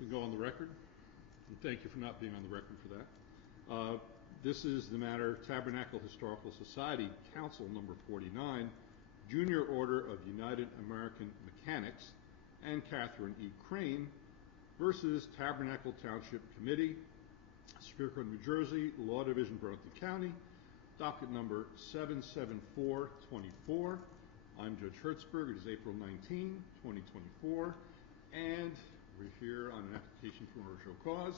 We go on the record. And thank you for not being on the record for that. This is the matter Tabernacle Historical Society, Council number 49, Junior Order of United American Mechanics, and Catherine E. Crane versus Tabernacle Township Committee, Spearfield, New Jersey, Law Division, Burlington County, docket number 77424. I'm Judge Hertzberg. It is April 19, 2024, and we're here on an application for order to show cause,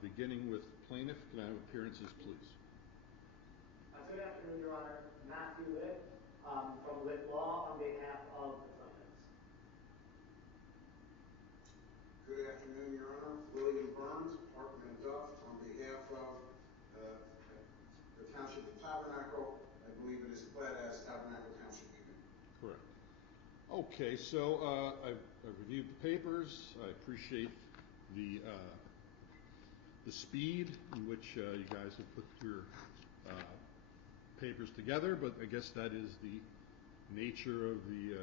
beginning with plaintiff. Can I have appearances, please? Good afternoon, Your Honor. Matthew Litt from Litt Law on behalf of the plaintiffs. Good afternoon, Your Honor. William Burns, Hartman and Duff, on behalf of the Township of Tabernacle. I believe it is pled as Tabernacle Township Union. Correct. Okay, so I've reviewed the papers. I appreciate the speed in which you guys have put your papers together, but I guess that is the nature of the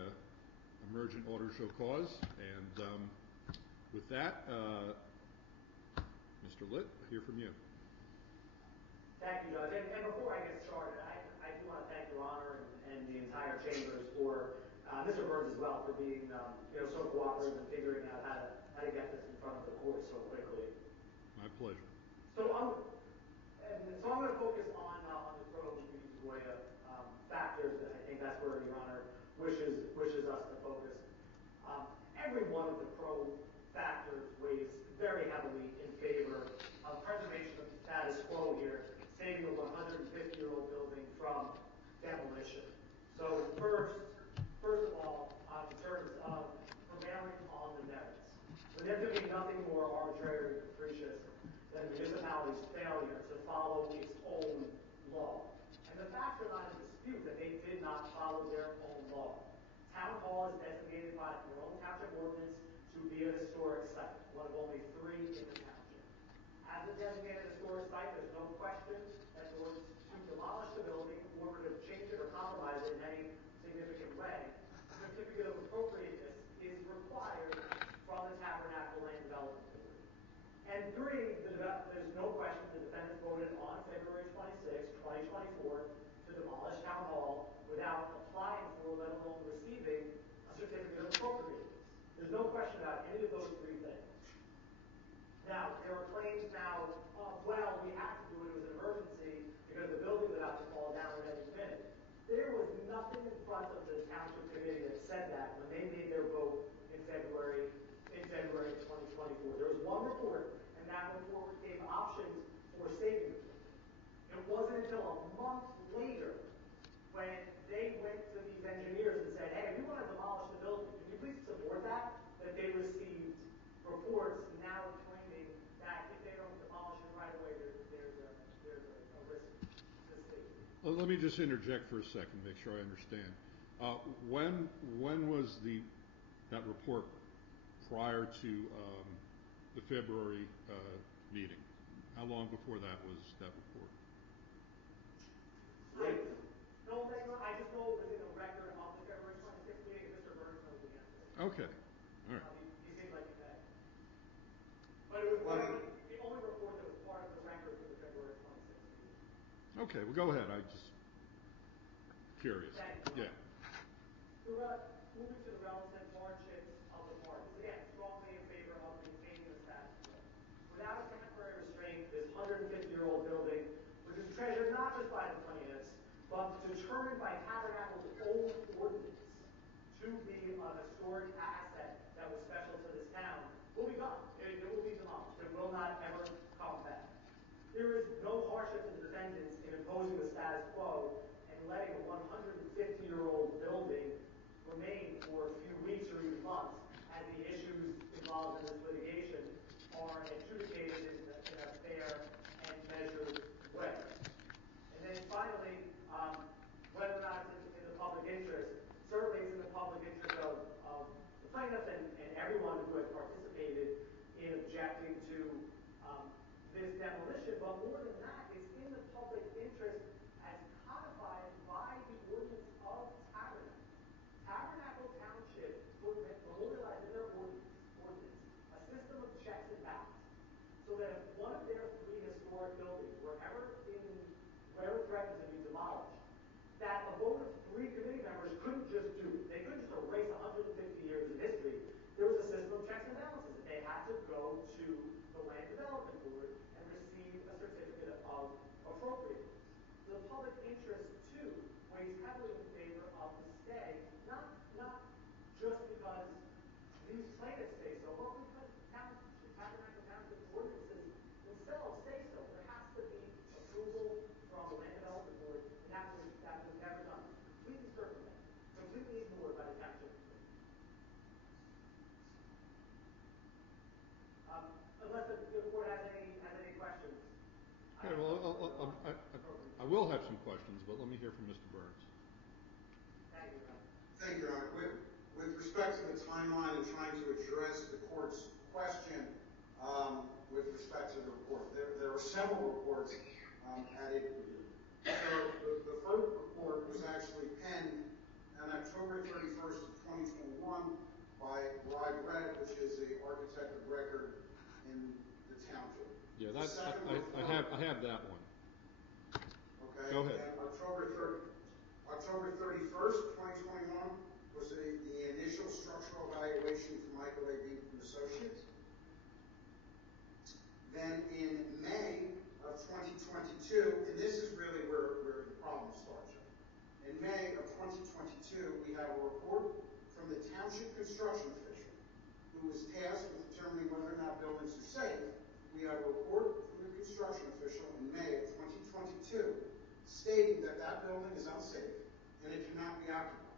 emergent order to show cause. And with that, Mr. Litt, I hear from you. Thank you, Judge. And before I get started, I do want to thank Your Honor and the entire chambers for Mr. Burns as well for being so cooperative and figuring out how to get this in front of the court so quickly. My pleasure. So I'm going to focus on the Crowe-Goya factors. I think that's where Your Honor wishes us to focus. Every one of the Crowe factors weighs very heavily in favor of preservation of the status quo here, saving a 150-year-old building from demolition. So first of all, in terms of prevailing on the merits, so there could be nothing more arbitrary and capricious than the municipality's failure to follow its own law. And the facts are not in dispute that they did not follow their own law. Town Hall is designated by their own township ordinance to be a historic site, one of only 3 in the township. As a designated historic site, there's no question that in order to demolish the building or to change it or compromise it in any significant way, a certificate of appropriateness is required from the Tabernacle Land Development Board. And 3, there's no question the defendants voted on February 26, 2024 to demolish Town Hall without applying for, let alone receiving, a certificate of appropriateness. There's no question about any of those 3 things. Now, there are claims now, well, we had to do it, it was an emergency because the building was about to fall down at any minute. There was nothing in front of the Township Committee that said that when they made their vote in February 2024. There was one report, and that report gave options for saving the building. It wasn't until a month later when they went to these engineers and said, hey, we want to demolish the building. Can you please support that? That they received reports now claiming that if they don't demolish it right away, there's a risk to safety. Well, let me just interject for a second, make sure I understand. When was that report prior to the February meeting? How long before that was that report? I just know it was in the record of the February 26th meeting. Mr. Burns knows the answer. Okay. All right. He seemed like he said. But it was the only report that was part of the record for the February 26th meeting. Okay, well, go ahead. I'm just curious. Thank you. Yeah. Moving to the relative hardships of the parties. Again, strongly in favor of maintaining the status quo. Without a temporary restraint, this 150-year-old building, which is treasured not just by the plaintiffs, but determined by Tabernacle's own ordinance to be an historic asset that was special to this town, will be gone. It will be demolished. It will not ever come back. There is no hardship to the defendants in imposing the status quo and letting a 150-year-old building remain for a few weeks or even months as the issues involved in this litigation are adjudicated in a fair and measured way. And then finally, whether or not it's in the public interest, certainly it's in the public interest of the plaintiff and everyone who has participated in objecting to this demolition. But more than that, it's in the public interest as codified by the ordinance of Tabernacle. Tabernacle Township memorialized in their ordinance a system of checks Okay, well, I will have some questions, but let me hear from Mr. Burns. Thank you, Your Honor. Thank you, Your Honor. With respect to the timeline and trying to address the court's question with respect to the report, there are several reports added. So the first report was actually penned on October 31st of 2021 by Ride Red, which is an architect of record in the township. Yeah, I have that one. Okay. Go ahead. And October 31st, 2021 was the initial structural evaluation from Michael A. Beaton and Associates. Then in May of 2022, and this is really where the problem starts. In May of 2022, we have a report from the township construction official who was tasked with determining whether or not buildings are safe. We have a report from the construction official in May of 2022 stating that that building is unsafe and it cannot be occupied.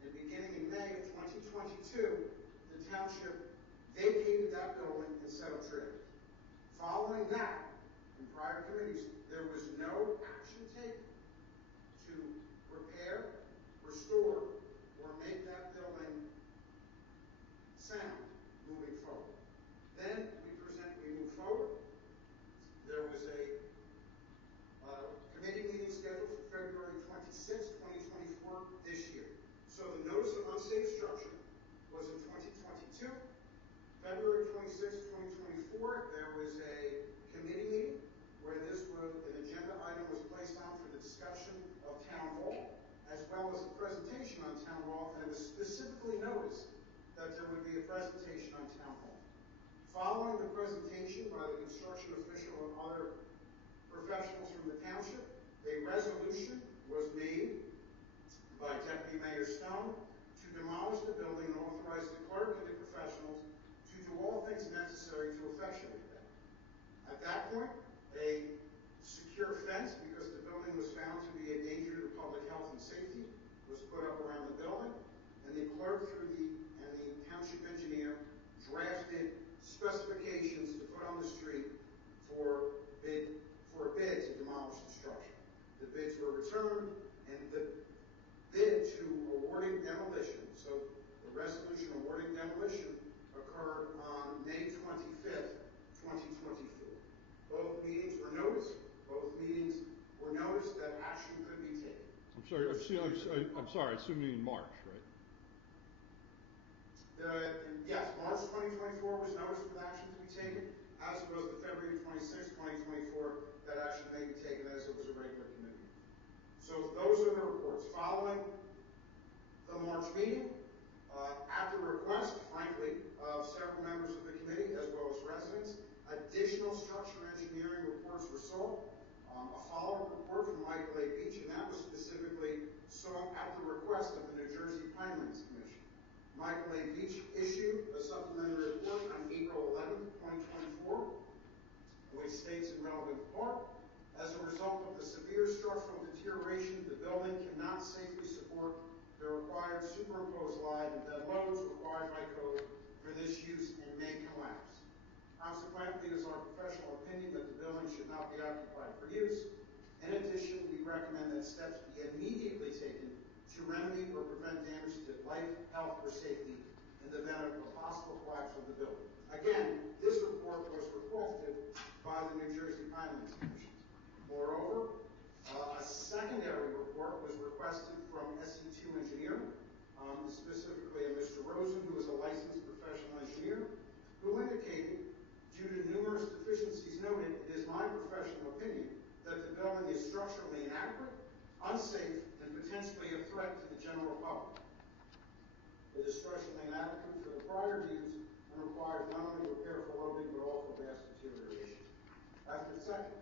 And beginning in May of 2022, the township vacated that building and set up trailers. Following that, in prior committees, there was no action taken to repair, restore, or make that building sound moving forward. Then we move forward. There was a committee meeting scheduled for February 26, 2024, this year. So the notice of unsafe structure was in 2022. February 26, 2024, there was a committee meeting where an agenda item was placed on for the discussion of Town Hall, as well as a presentation on Town Hall, and it was specifically noticed that there would be a presentation on Town Hall. Following the presentation by the construction official and other professionals from the township, a resolution was made by Deputy Mayor Stone to demolish the building and authorize the clerk and the professionals to do all things necessary to effectuate that. At that point, a secure fence, because the building was found to be a danger to public health and safety, was put up around the building, and the clerk and the township engineer drafted specifications to put on the street for a bid to demolish the structure. The bids were returned, and the bid to awarding demolition, so the resolution awarding demolition occurred on May 25th, 2024. Both meetings were noticed. Both meetings were noticed that action could be taken. I'm sorry, I assume you mean March, right? Yes, March 2024 was noticed with action to be taken, as was the February 26, 2024, that action may be taken as it was a regular committee. So those are the reports. Following the March meeting, at the request, frankly, of several members of the committee, as well as residents, additional structure engineering reports were sought. A follow-up report from Michael A. Beach, and that was specifically sought at the request of the New Jersey Pinelands Commission. Michael A. Beach issued a supplementary report on April 11, 2024, which states in relevant part, as a result of the severe structural deterioration, the building cannot safely support the required superimposed live and dead loads required by code for this use and may collapse. Consequently, it is our professional opinion that the building should not be occupied for use. In addition, we recommend that steps be immediately taken to remedy or prevent damage to life, health, or safety in the event of a possible collapse of the building. Again, this report was requested by the New Jersey Pinelands Commission. Moreover, a secondary report was requested from SE2 Engineering, specifically a Mr. Rosen, who is a licensed professional engineer, who indicated, due to numerous deficiencies noted, it is my professional opinion that the building is structurally inadequate, unsafe, and potentially a threat to the general public. It is structurally inadequate for the prior use and requires not only repair for loading, but also vast deterioration. That's the second.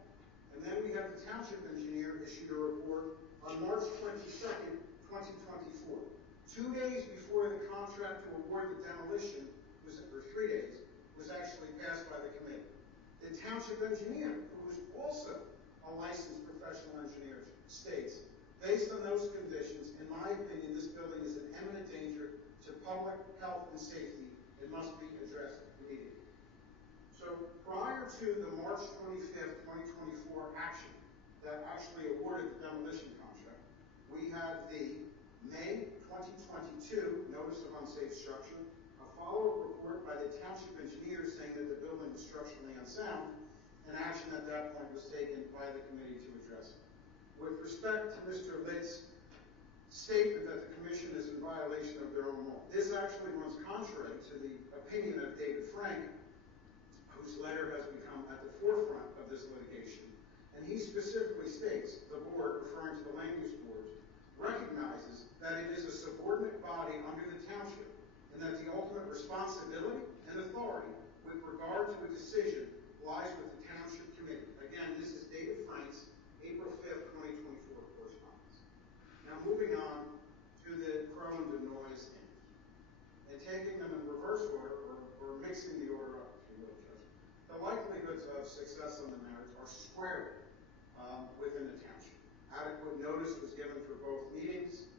And then we have the township engineer issued a report on March 22nd, 2024. 2 days before the contract to award the demolition, or 3 days, was actually passed by the committee. The township engineer, who is also a licensed professional engineer, states, based on those conditions, in my opinion, this building is an imminent danger to public health and safety. It must be addressed immediately. So prior to the March 25th, 2024 actually awarded the demolition contract. We have the May 2022 notice of unsafe structure, a follow-up report by the township engineer saying that the building was structurally unsound, and action at that point was taken by the committee to address it. With respect to Mr. Litt's statement that the commission is in violation of their own law, this actually runs contrary to the opinion of David Frank, whose letter has become at the forefront of this litigation. And he specifically states, the board, referring to the land use boards, recognizes that it is a subordinate body under the township, and that the ultimate responsibility and authority with regard to a decision lies with the township committee. Again, this is David Frank's April 5th, 2024 correspondence. Now moving on to the pro and the noise standards, and taking them in reverse order, or mixing the order up, if you will, Judge. The likelihoods of success on the merits are squarely within the township. Adequate notice was given for both meetings.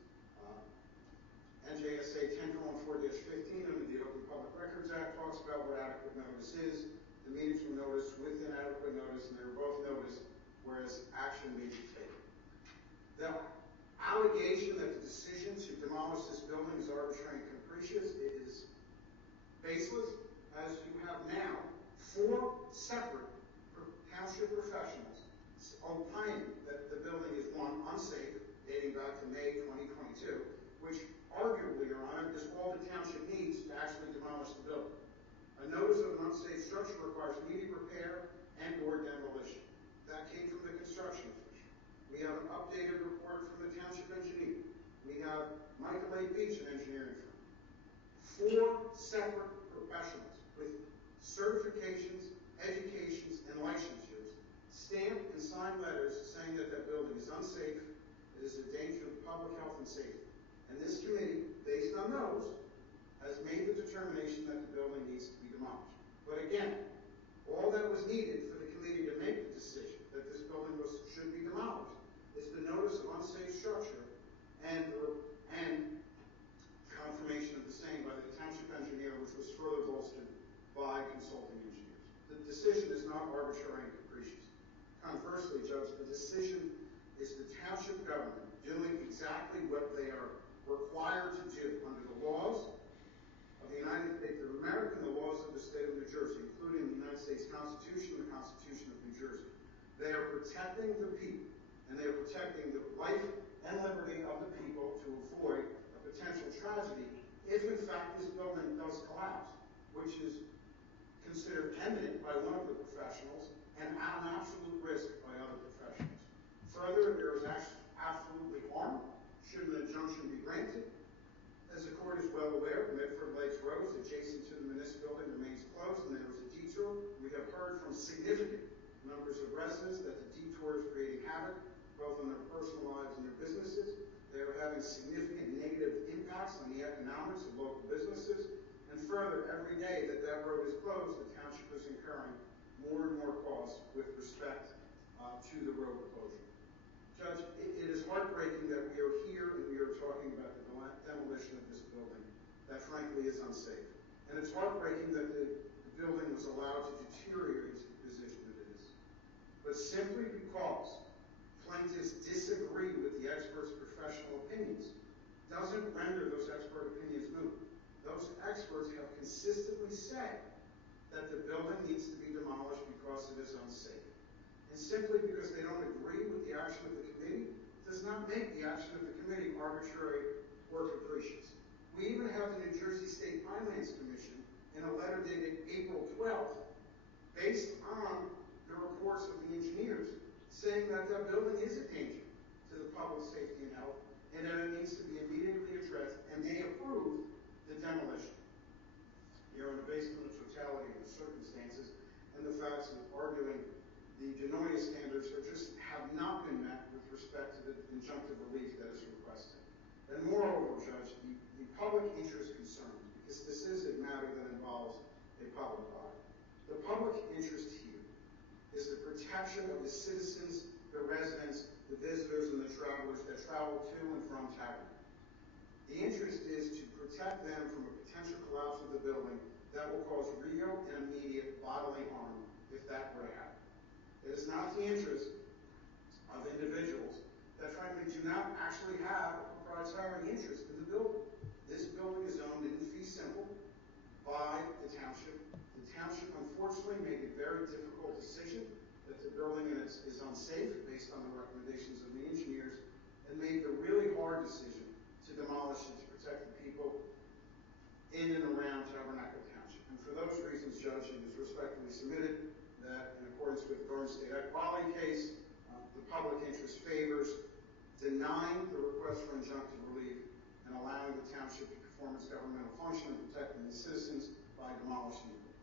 NJSA 10:4-15 under the Open Public Records Act talks about what adequate notice is. The meetings were noticed within adequate notice, and they were both noticed, whereas action may be taken. The allegation that the decision to demolish this building is arbitrary and capricious is baseless, as you have now 4 separate township professionals opining that the building is, one, unsafe, dating back to May 2022, which arguably, Your Honor, is all the township needs to actually demolish the building. A notice of an unsafe structure requires immediate repair and or demolition. That came from the construction official. We have an updated report from the township engineer. We have Michael A. Beach, an engineering firm. 4 separate professionals with certifications, educations, and licensures stamped and signed letters saying that that building is unsafe, it is a danger to public health and safety. And this committee, based on those, has made the determination that the building needs to be demolished. But again, all that was needed for the committee to make the decision that this building should be demolished is the notice of unsafe structure and confirmation of the same by the township engineer, which was further bolstered by consulting engineers. The decision is not arbitrary and capricious. Conversely, Judge, the decision is the township government doing exactly what they are required to do under the laws of the United States of America and the laws of the state of New Jersey, including the United States Constitution and the Constitution of New Jersey. They are protecting the people, and they are protecting the life and liberty of the people to avoid a potential tragedy if, in fact, this building does collapse, which is considered imminent by one of the professionals and an absolute risk by other professionals. Further, there is absolutely harm should an injunction be granted. As the court is well aware, Medford Lakes Road, adjacent to the municipal building, remains closed, and there was a detour. We have heard from significant numbers of residents that the detour is creating havoc, both on their personal lives and their businesses. They are having significant negative impacts on the economics of local businesses. And further, every day that that road is closed, the township is incurring more and more costs with respect to the road closure. Judge, it is heartbreaking that we are here and we are talking about the demolition of this building that frankly is unsafe. And it's heartbreaking that the building was allowed to deteriorate to the position that it is. But simply because plaintiffs disagree with the experts' professional opinions doesn't render those expert opinions moot. Those experts have consistently said that the building needs to be demolished because it is unsafe. And simply because they don't agree with the action of the committee does not make the action of the committee arbitrary or capricious. We even have the New Jersey State Finance Commission in a letter dated April 12th, based on the reports of the engineers, saying that that building is a danger to the public safety and health, and that it needs to be immediately addressed, and they approved the demolition. Your Honor, based on the totality of the circumstances and the facts of arguing, the DEMOLITION standards have not been met with respect to the injunctive relief that is requested. And moreover, Judge, the public interest concerns, because this is a matter that involves a public body. The public interest here is the protection of the citizens, the residents, the visitors, and the travelers that travel to and from Tabernacle. The interest is to protect them from a potential collapse of the building that will cause real and immediate bodily harm if that were to happen. It is not the interest of of individuals that frankly do not actually have a proprietary interest in the building. This building is owned in fee simple by the township. The township unfortunately made a very difficult decision that the building is unsafe based on the recommendations of the engineers, and made the really hard decision to demolish it to protect the people in and around Tabernacle Township. And for those reasons, Judge, it is respectfully submitted that in accordance with the Garden State Equality case, the public interest favors denying the request for injunctive relief and allowing the township to perform its governmental function of protecting the citizens by demolishing the building.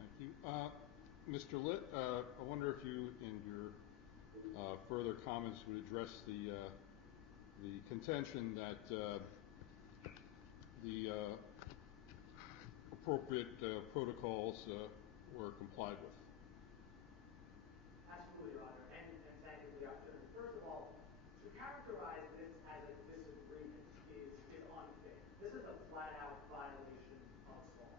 Thank you. Mr. Litt, I wonder if you, in your further comments, would address the contention that the appropriate protocols were complied with. Absolutely, Your Honor, and thank you for the opportunity. First of all, to characterize this as a disagreement is unfair. This is a flat-out violation of law.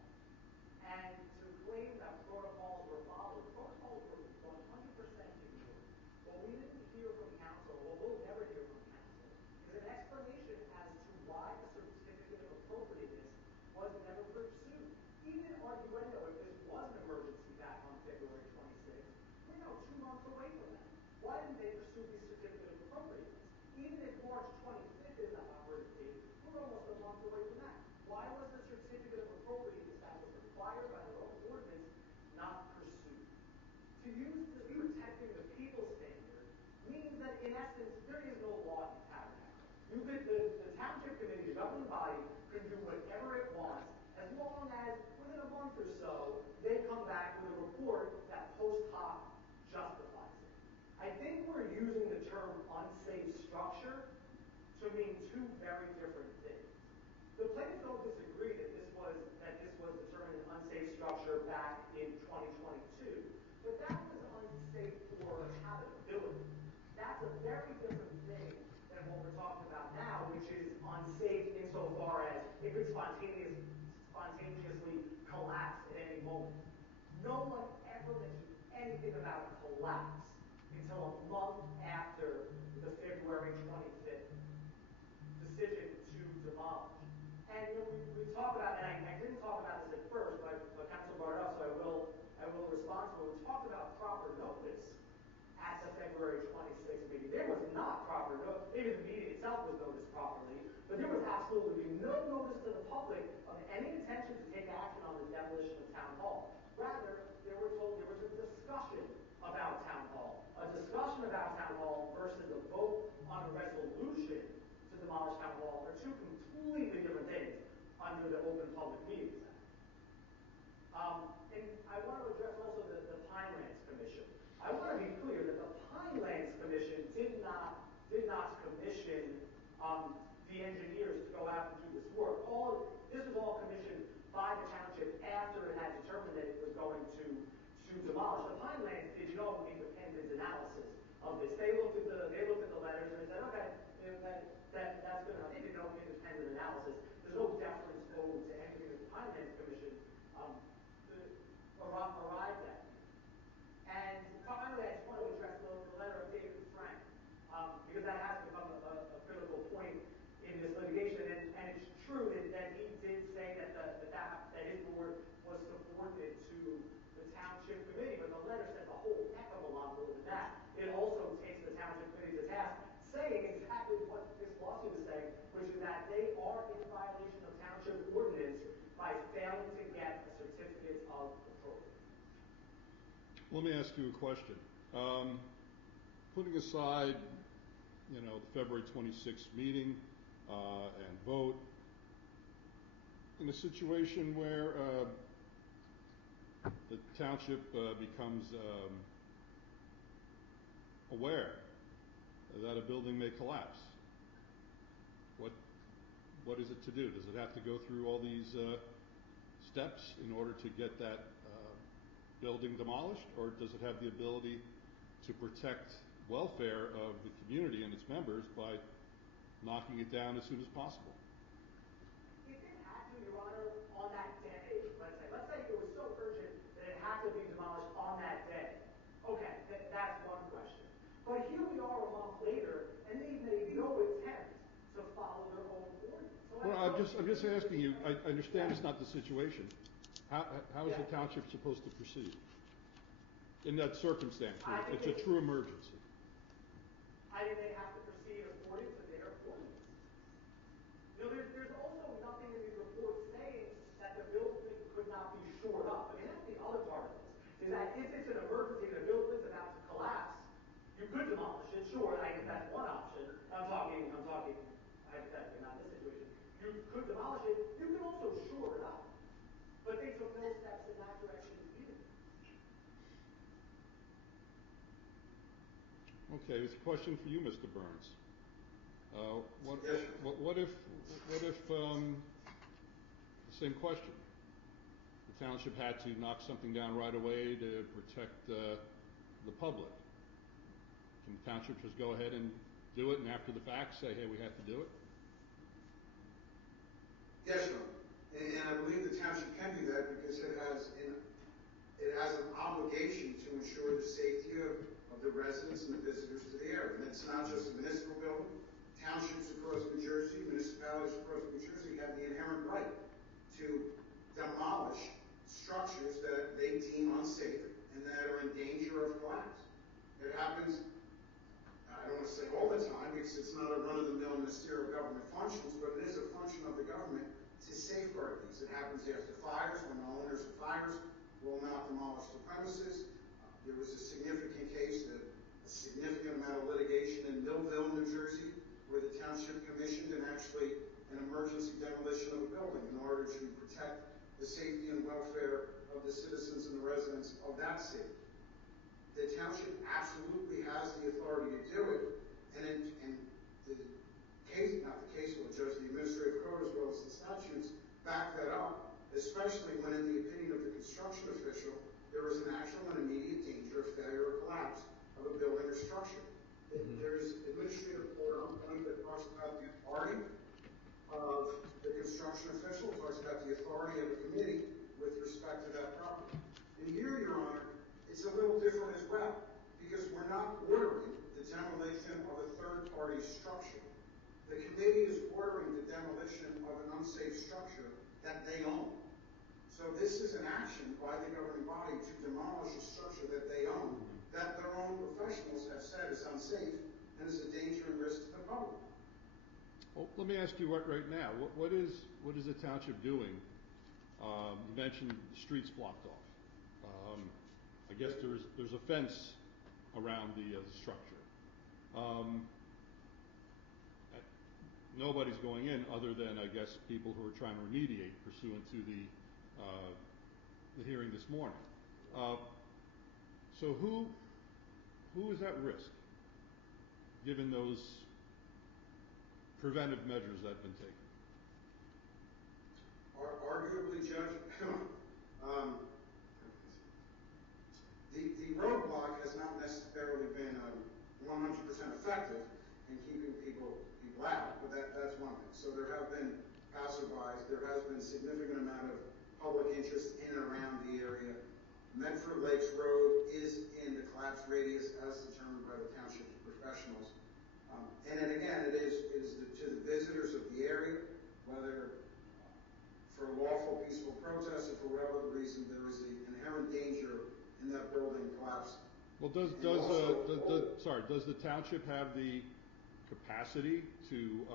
And to claim that protocols were followed, protocols were 100% ignored. What we didn't hear from counsel, what we'll never hear from counsel, is an explanation as to why the certificate of appropriateness was never pursued. Even in arguendo, if this was an emergency back on February 26th, we're now 2 months away from that. Why didn't they pursue the certificate of appropriateness? Even if March 25th is the operative date, we're almost a month away from that. Why was the certificate of appropriateness that was required by the local ordinance not pursued? To use the protecting the people standard means that, in essence, there is no law in Tabernacle. The township committee, the governing body, can do whatever it wants as long as, within a month or so, they come back with a report that post hoc justifies it. I think we're using the term unsafe structure to mean two very different things. The plaintiffs don't disagree that this was determined an unsafe structure back in 2022, but that was unsafe for habitability. That's a very different thing than what we're talking about now, which is unsafe insofar as it could spontaneously collapse at any moment. No one ever mentioned anything about collapse until a month after the February 25th decision to demolish. And we talk about, and I didn't talk about this at first, but counsel brought it up, so I will respond to it. We talked about proper notice at the February 26th meeting. There was not proper notice. Maybe the meeting itself was noticed properly, but there was absolutely no notice to the public of any intention to take action on the demolition of Town Hall. Rather, they were told there was a discussion about Town Hall. A discussion about Town Hall versus a vote on a resolution to demolish Town Hall are two completely different things under the Open Public Meetings Act. And I want to address also the Pinelands Commission. I want to be clear that the Pinelands Commission did not commission the engineers to go out and do this work. This was all commissioned by the township after it had determined that it was going to demolish. The Pinelands did no independent analysis of this. They looked at the letters and they said, okay, that's good enough. They did no independent analysis. There's no deference owed to anything that the Pinelands Commission arrived at. And finally, I just want to address the letter of David Frank, because that has become a critical point in this litigation. And it's true that he did say that his board was subordinate to the township committee, but the letter says a whole heck of a lot more than that. It also takes the township committee to task, saying exactly what this lawsuit is saying, which is that they are in violation of township ordinance by failing to get a certificate of appropriateness. Let me ask you a question. Putting aside, the February 26th meeting and vote, in a situation where the township becomes aware that a building may collapse, what is it to do? Does it have to go through all these steps in order to get that building demolished, or does it have the ability to protect welfare of the community and its members by knocking it down as soon as possible? If it had to, Your Honor, on that day, let's say it was so urgent that it had to be demolished on that day, okay, that's one question. But I'm just asking you, I understand it's not the situation. How is the township supposed to proceed in that circumstance? It's a true emergency. I think they have to proceed according to their ordinance. You know, there's also nothing in these reports saying that the building could not be shored up. I mean, that's the other part of this, is that if it's an emergency and the building's about to collapse, you could demolish it, sure, I think that's one option. I'm talking hypothetically, not this situation. You could demolish it, you can also shore it up. But they took no steps in that direction either. Okay, it's a question for you, Mr. Burns. What if the same question? The township had to knock something down right away to protect the public. Can the township just go ahead and do it, and after the fact say, hey, we have to do it? Yes, sir. And I believe the township can do that because it has an obligation to ensure the safety of the residents and the visitors to the area. And it's not just a municipal building. Townships across New Jersey, municipalities across New Jersey have the inherent right to demolish structures that they deem unsafe and that are in danger of collapse. It happens, I don't want to say all the time because it's not a run-of-the-mill ministerial government functions, but it is a function of the government to safeguard these. It happens after fires, when the owners of fires will not demolish the premises. There was a significant case, a significant amount of litigation in Millville, New Jersey, where the township commissioned an emergency demolition of a building in order to protect the safety and welfare of the citizens and the residents of that city. The township absolutely has the authority to do it, and the case, not the case law, Judge, the administrative code as well as the statutes back that up, especially when in the opinion of the construction official, there is an actual and immediate danger of failure or collapse of a building or structure. There is administrative order on point that talks about the authority of the construction official, talks about the authority of the committee with respect to that property. And here, Your Honor, it's a little different as well, because we're not ordering the demolition of a third-party structure. The committee is ordering the demolition of an unsafe structure that they own. So this is an action by the governing body to demolish a structure that they own, that their own professionals have said is unsafe and is a danger and risk to the public. Well, let me ask you right now, what is the township doing? You mentioned the streets blocked off. I guess there's a fence around the structure. Nobody's going in other than, I guess, people who are trying to remediate pursuant to the hearing this morning. So who is at risk, given those preventive measures that have been taken? Arguably, Judge, the roadblock has not necessarily been 100% effective in keeping people out, but that's one thing. So there have been passerbys, there has been a significant amount of public interest in and around the area. Medford Lakes Road is in the collapse radius as determined by the township professionals. And then again, it is to the visitors of the area, whether for lawful peaceful protest or for whatever the reason, there is an inherent danger in that building collapse. Well, does the township have the capacity to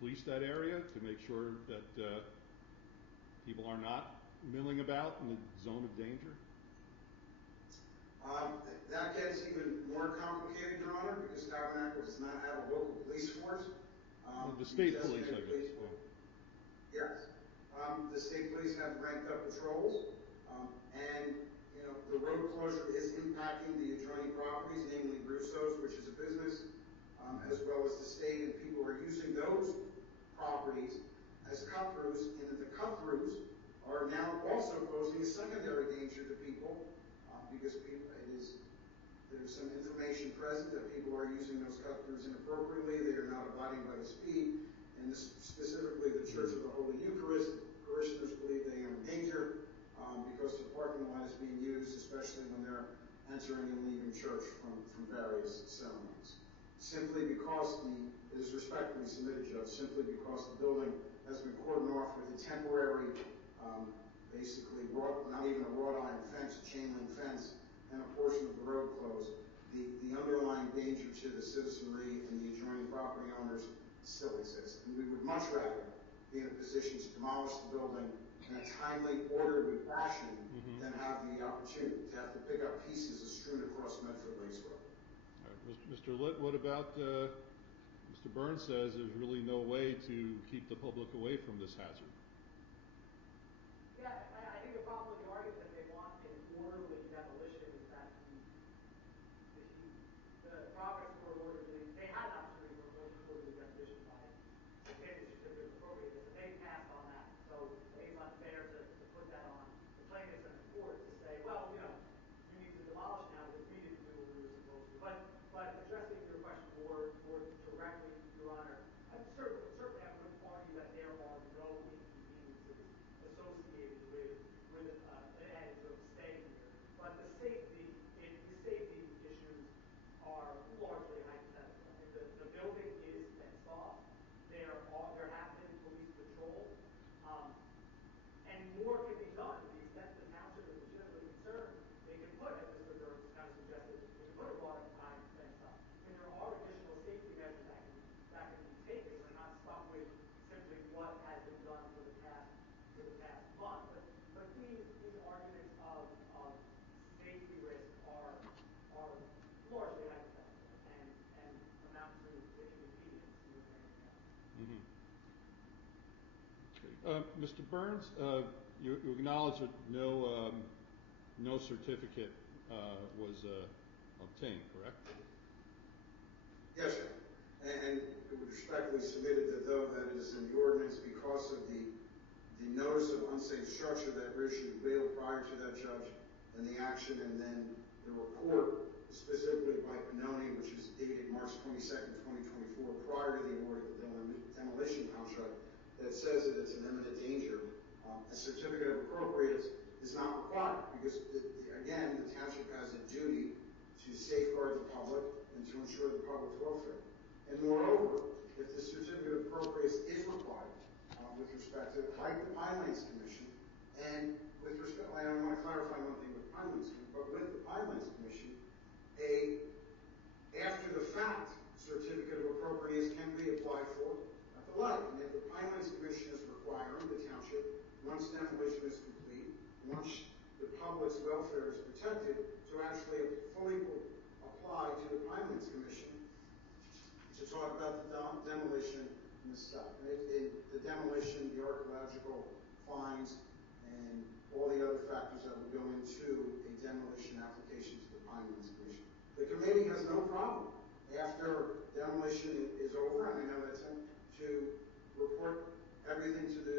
police that area to make sure that people are not milling about in the zone of danger? That gets even more complicated, Your Honor, because Tabernacle does not have a local police force. The state police, I guess. Yes. The state police have ramped up patrols, and the road closure is impacting the adjoining properties, namely Russo's, which is a business, as well as the state, and people are using those properties as cut-throughs, and the cut-throughs are now also posing a secondary danger to people, because there's some information present that people are using those cut-throughs inappropriately, they are not abiding by the speed, and specifically the Church of the Holy Eucharist, parishioners believe they are in danger because the parking lot is being used, especially when they're entering and leaving church from various ceremonies. simply because it is respectfully submitted, Judge, simply because the building has been cordoned off with a temporary, basically not even a wrought iron fence, a chain link fence, and a portion of the road closed. The underlying danger to the citizenry and the adjoining property owners still exists. And we would much rather be in a position to demolish the building in a timely, orderly fashion than have the opportunity to have to pick up pieces strewn across Medford Lakes Road. All right. Mr. Litt, what about Mr. Burns says there's really no way to keep the public away from this hazard? Yeah, I think the problem with the argument that they want an orderly demolition is that the progress toward orderly, they had an opportunity for orderly demolition by getting the certificate of appropriateness, and they passed on that. So I think it's unfair to put that on the plaintiffs and the court to say, well, you need to demolish now because we didn't do what we were supposed to. But addressing your question more directly, Your Honor, certainly I would argue that there are no inconveniences associated with an adage of staying here. But the safety issues are largely hypothetical. I mean, the building is fenced off. There have been police patrol. And more can be done to the extent the township is legitimately concerned. They can put, as Mr. Burns kind of suggested, they can put a wrought iron fence up. And there are additional safety measures that can be taken. We're not stuck with simply what has been done for the past month. But these arguments of safety risk are largely hypothetical and amount to inconvenience more than anything else. Okay. Mr. Burns, you acknowledge that no certificate was obtained, correct? Yes, sir. And it was respectfully submitted that though that is in the ordinance because of the notice of unsafe structure that were issued bail prior to that, Judge, and the action, and then the report specifically by Pannoni, which is dated March 22nd, 2024, prior to the award of the demolition contract, that says that it's an imminent danger. A certificate of appropriateness is not required because, again, the township has a duty to safeguard the public and to ensure the public's welfare. And moreover, if the certificate of appropriateness is required with respect to, like the Pinelands Commission, and with respect, I want to clarify one thing with Pinelands Commission, but with the Pinelands Commission, after the fact certificate of appropriateness can be applied for at the like. And if the Pinelands Commission is requiring the township, once demolition is complete, once the public's welfare is protected, to actually fully apply to the Pinelands Commission to talk about the demolition and the stuff. And the demolition, the archaeological finds, and all the other factors that would go into a demolition application to the Pinelands Commission. The committee has no problem after demolition is over, and I know that's to report everything to the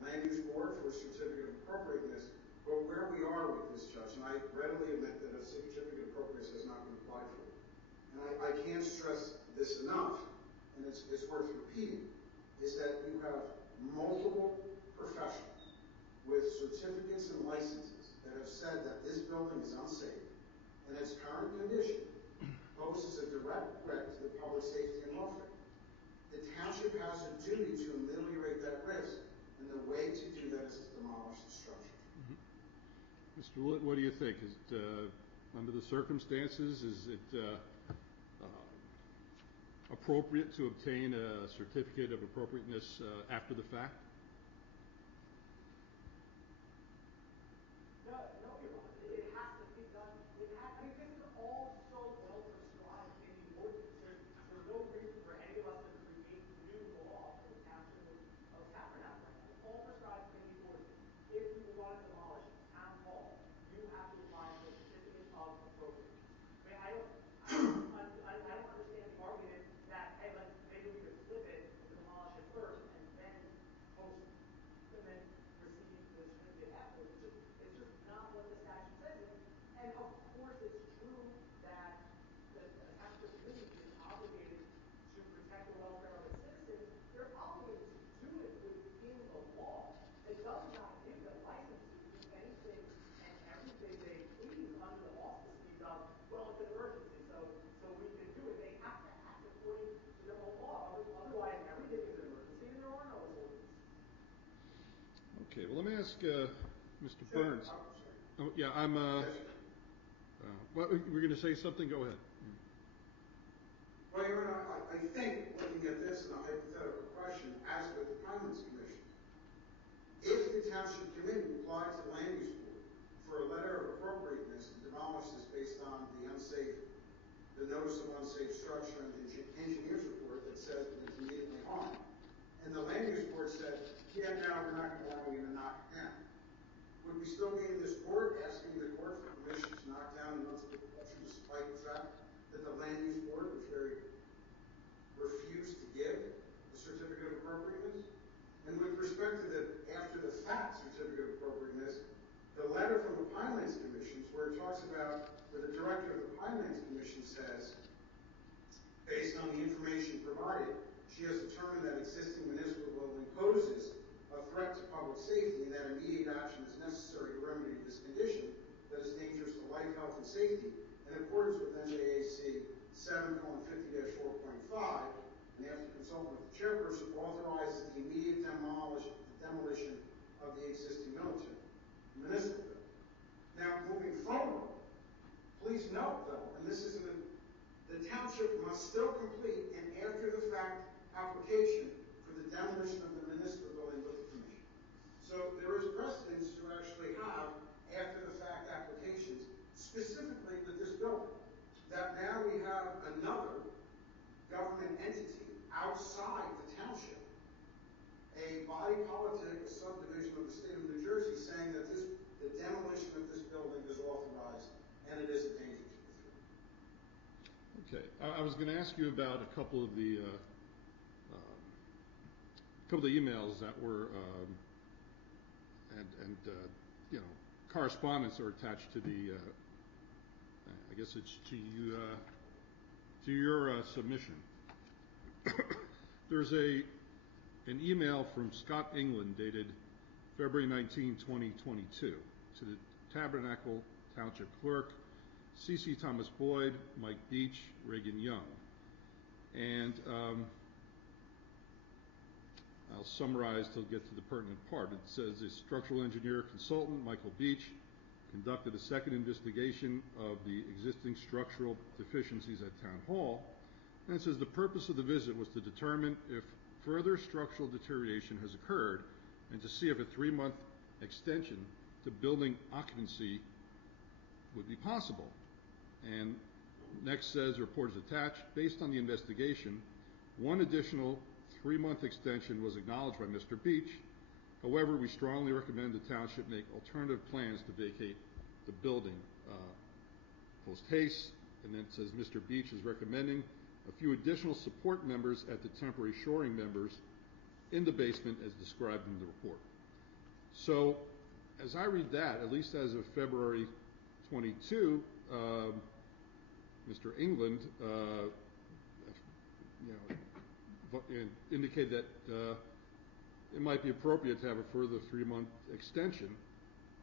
Land Use Board for a certificate of appropriateness. But where we are with this, Judge, and I readily admit that a certificate of appropriateness has not been applied for, and I can't stress this enough, and it's worth repeating, is that you have multiple professionals with certificates and licenses that have said that this building is unsafe, and its current condition poses a direct threat to the public safety and welfare. The township has a duty to ameliorate that risk, and the way to do that is to demolish the structure. Mr. Litt, what do you think? Is it, under the circumstances, is it appropriate to obtain a certificate of appropriateness after the fact? No, Your Honor. It has to be done. I mean, this is all so well prescribed in the ordinance. There's no reason for any of us to create new law for the township of Tabernacle. It's all prescribed in the ordinance. If you want to demolish town hall, you have to apply for a certificate of appropriateness. I mean, I don't understand the argument that, hey, maybe we could flip it and demolish it first and then hope well, let me ask Mr. Burns. Oh, Yeah, I'm. Well, we're going to say something. Go ahead. Well, Your Honor, I think looking at this in a hypothetical question, as with the Pinelands Commission, if the Township Committee applied to the Land Use Board for a letter of appropriateness to demolish this based on the notice of unsafe structure and the engineer's report that says that it's immediately harmed, and the Land Use Board said, yeah, no, we're not going to allow you to knock it down, would we still be in this court asking the court for permission to knock down the notice of structure despite the fact that the Land Use Board refused to give the certificate of appropriateness? And with respect to the after the fact certificate of appropriateness, the letter from the Pinelands Commission, where it talks about, where the director of the Pinelands Commission says, based on the information provided, she has determined that existing municipal building poses a threat to public safety and that immediate action is necessary to remedy this condition that is dangerous to life, health, and safety in accordance with NJAC 7:50-4.5, and after consulting with the chairperson, authorizes the immediate demolition of the existing municipal building. Now, moving forward, please note, though, and this is the township must still complete an after-the-fact application for the demolition of the municipal building with the commission. So there is precedence to actually have after-the-fact applications, specifically with this building. That now we have another government entity outside the township, a body politic, a subdivision of the state of New Jersey, saying that the demolition of this building is authorized and it is a danger to the field. Okay, I was going to ask you about a couple of the emails that were and correspondence are attached to the. I guess it's to your submission. There's an email from Scott England dated February 19, 2022 to the Tabernacle Township Clerk, C.C. Thomas Boyd, Mike Beach, Reagan Young. And I'll summarize to get to the pertinent part. It says the structural engineer consultant, Michael Beach, conducted a second investigation of the existing structural deficiencies at Town Hall. And it says the purpose of the visit was to determine if further structural deterioration has occurred and to see if a 3-month extension to building occupancy would be possible. And next says, report is attached. Based on the investigation, one additional 3-month extension was acknowledged by Mr. Beach. However, we strongly recommend the township make alternative plans to vacate the building post haste. And then it says Mr. Beach is recommending a few additional support members at the temporary shoring members in the basement as described in the report. So as I read that, at least as of February 22, Mr. England indicated that it might be appropriate to have a further 3-month extension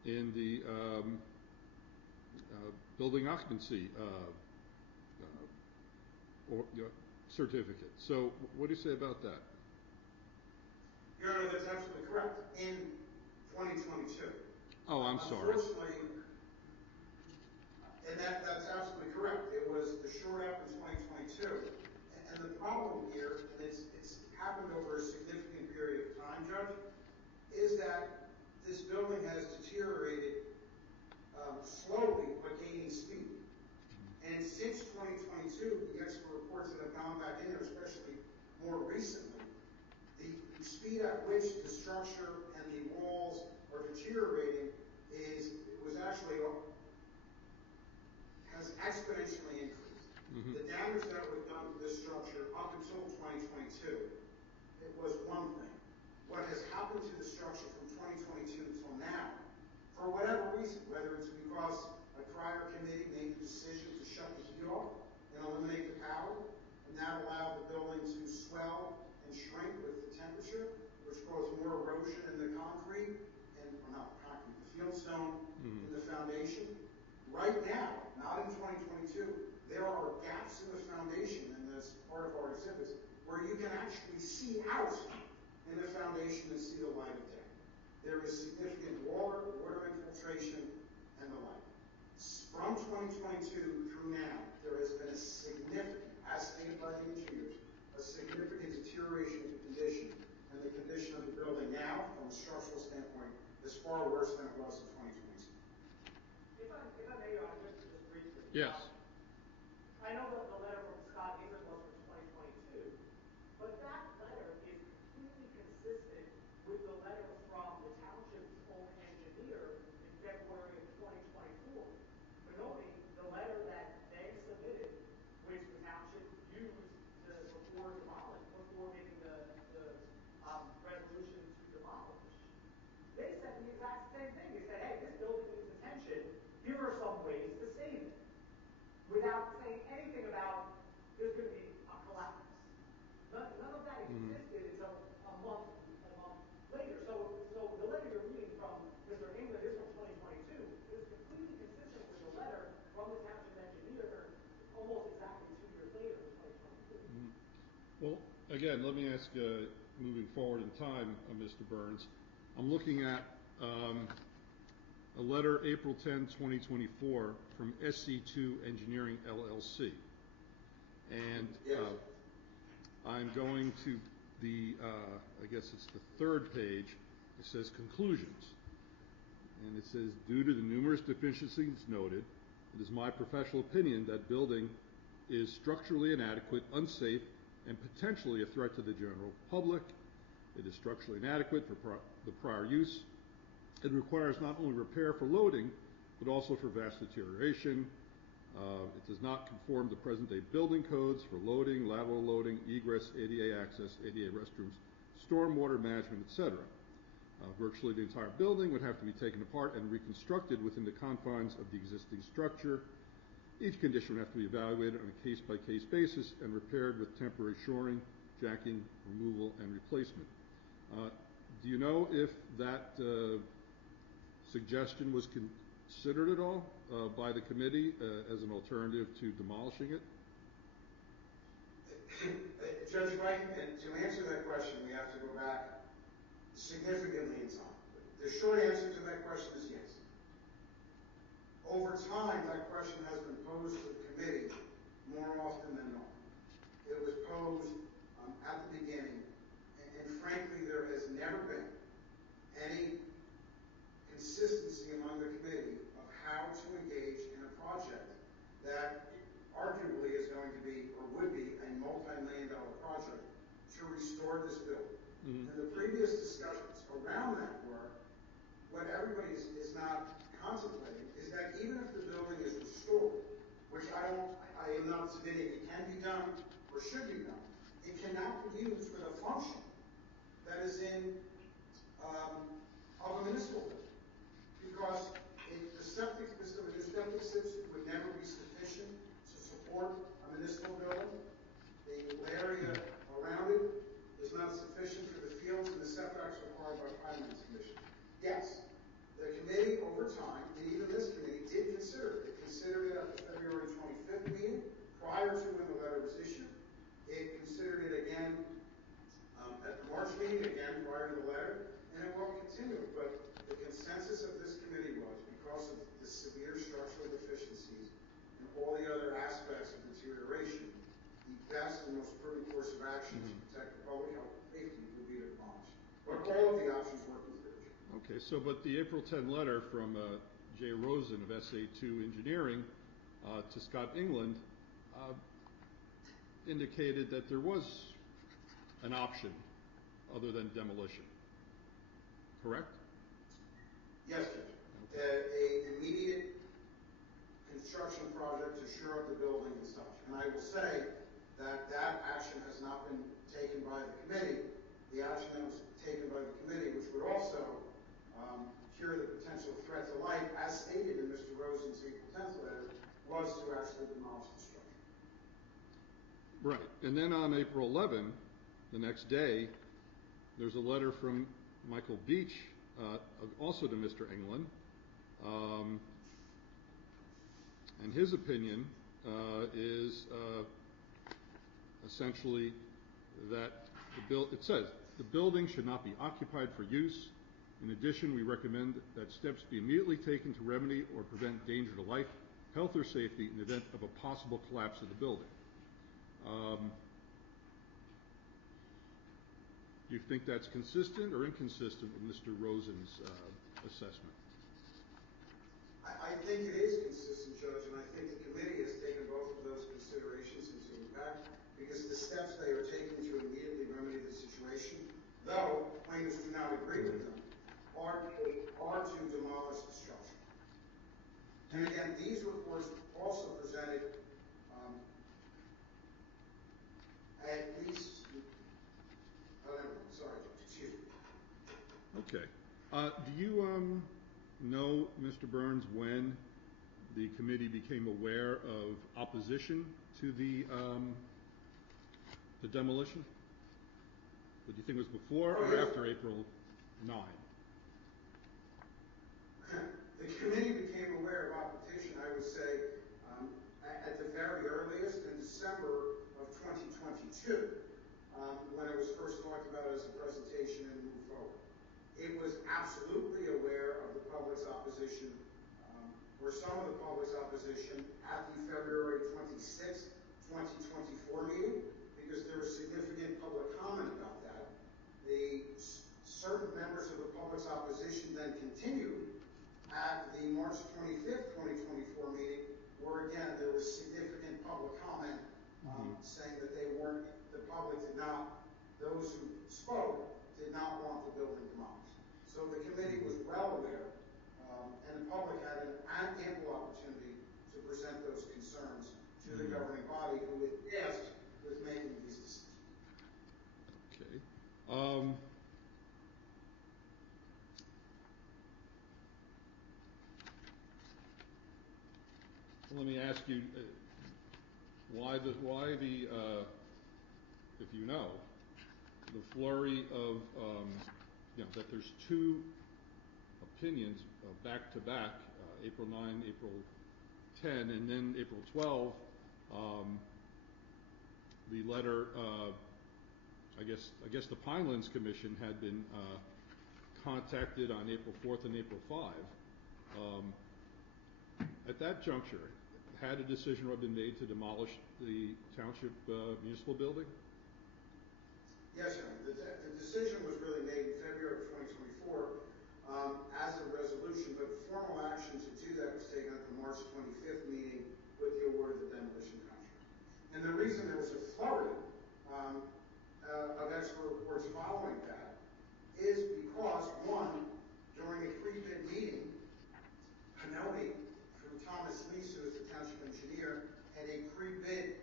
in the building occupancy certificate. So what do you say about that? Your Honor, that's absolutely correct. In 2022. Oh, I'm sorry. Unfortunately, and that's absolutely correct. It was the short up in 2022. And the problem here, and it's happened over a significant period of time, Judge, is that this building has deteriorated slowly but gaining speed. And since 2022, the expert reports that have gone back in there, especially more recently, the speed at which the structure and the walls are deteriorating has exponentially increased. Mm-hmm. The damage that was done to this structure up until 2022, it was one thing. What has happened to the structure from 2022 until now, for whatever reason, whether it's because a prior committee made the decision to shut the heat off and eliminate the power, and that allowed the building to swell and shrink with the temperature, which caused more erosion in the concrete, and well, not concrete, the fieldstone in the foundation. Right now, not in 2022, there are gaps in the foundation, and as part of our exhibits, where you can actually see out in the foundation and see the light of day. there is significant water infiltration, and the like. From 2022 through now, there has been a significant, as stated by the engineers, a significant deterioration of the condition, and the condition of the building now, from a structural standpoint, is far worse than it was in 2022. If I may, Your Honor, just briefly. Yes. I know that the letter from Scott England was from 2022, but that letter is completely consistent with the letter from the township's own engineer in February of 2024, noting the letter that they submitted, which the township used before making the resolution to demolish. They said the exact same thing. They said, hey, this building needs attention. Here are some ways to save it. Without saying anything about there's going to be a collapse. None of that existed until a month later. So the letter you're reading from Mr. England is from 2022. It is completely consistent with the letter from the township engineer almost exactly 2 years later in 2022. Well, again, let me ask, moving forward in time, Mr. Burns, I'm looking at a letter April 10, 2024 from SC2 Engineering LLC. And I'm going to the, I guess it's the third page. It says conclusions. And it says, due to the numerous deficiencies noted, it is my professional opinion that building is structurally inadequate, unsafe, and potentially a threat to the general public. It is structurally inadequate for the prior use. It requires not only repair for loading, but also for vast deterioration. It does not conform to present-day building codes for loading, lateral loading, egress, ADA access, ADA restrooms, stormwater management, etc. Virtually the entire building would have to be taken apart and reconstructed within the confines of the existing structure. Each condition would have to be evaluated on a case-by-case basis and repaired with temporary shoring, jacking, removal, and replacement. Do you know if that suggestion was considered at all by the committee as an alternative to demolishing it? Judge Wright, and to answer that question, we have to go back significantly in time. The short answer to that question is yes. Over time, that question has been posed to the committee more often than not. It was posed at the beginning, and frankly, there has never been any consistency among the committee of how to engage in a project that arguably is going to be, or would be, a multi-million-dollar project to restore this building. And the previous discussions around that were, what everybody is not contemplating is that even if the building is restored, which I am not submitting it can be done or should be done, it cannot be used for the function that is in of a municipal building, because the septic system would never be sufficient to support a municipal building. The area around it is not sufficient for the fields and the setbacks required by Finance Commission. Yes, the committee over time, and even this committee, did consider it. It considered it at the February 25th meeting prior to when the letter was issued. It considered it again at the March meeting, again prior to the letter, and it will continue. But the consensus of this committee was, because of the severe structural deficiencies and all the other aspects of deterioration, the best and most prudent course of action to protect the public health and safety would be to demolish. But all of the options were considered. Okay, so but the April 10 letter from Jay Rosen of SA2 Engineering to Scott England indicated that there was an option other than demolition. Correct? Yes, Judge. An immediate construction project to shore up the building and such. And I will say that that action has not been taken by the committee. The action that was taken by the committee, which would also cure the potential threat to life, as stated in Mr. Rosen's April 10th letter, was to actually demolish the structure. Right. And then on April 11, the next day, there's a letter from Michael Beach, also to Mr. England. And his opinion is essentially that it says the building should not be occupied for use In addition, we recommend that steps be immediately taken to remedy or prevent danger to life, health, or safety in the event of a possible collapse of the building. Do you think that's consistent or inconsistent with Mr. Rosen's assessment? I think it is consistent, Judge, and I think the committee has taken both of those considerations into impact, because the steps they are taking to immediately remedy the situation, though plaintiffs do not agree with them, are to demolish the structure. And again, these reports also presented at least, sorry, excuse me. Okay. Do you know, Mr. Burns, when the committee became aware of opposition to the demolition? Do you think it was before or after April 9? The committee became aware of opposition, I would say, at the very earliest in December of 2022, when it was first talked about as a presentation and moved forward. It was absolutely aware of the public's opposition, or some of the public's opposition, at the February 26, 2024 meeting, because there was significant public comment about that. Certain members of the public's opposition then continued at the March 25th, 2024 meeting, where again there was significant public comment saying that the public did not, those who spoke, did not want the building demolished. So the committee was well aware, and the public had an ample opportunity to present those concerns to the governing body, who was tasked with making these decisions. Okay. Let me ask you, why the if you know, the flurry of, that there's two opinions back to back, April 9, April 10, and then April 12, the letter, I guess the Pinelands Commission had been contacted on April 4th and April 5. At that juncture, had a decision been made to demolish the township municipal building? Yes, Your Honor. The decision was really made in February of 2024 as a resolution, but formal action to do that was taken at the March 25th meeting with the award of the demolition contract. And the reason there was a flurry of expert reports following that is because, one, during a pre-bid meeting, Pinelli, through Thomas Lease, who is the township engineer, had a pre-bid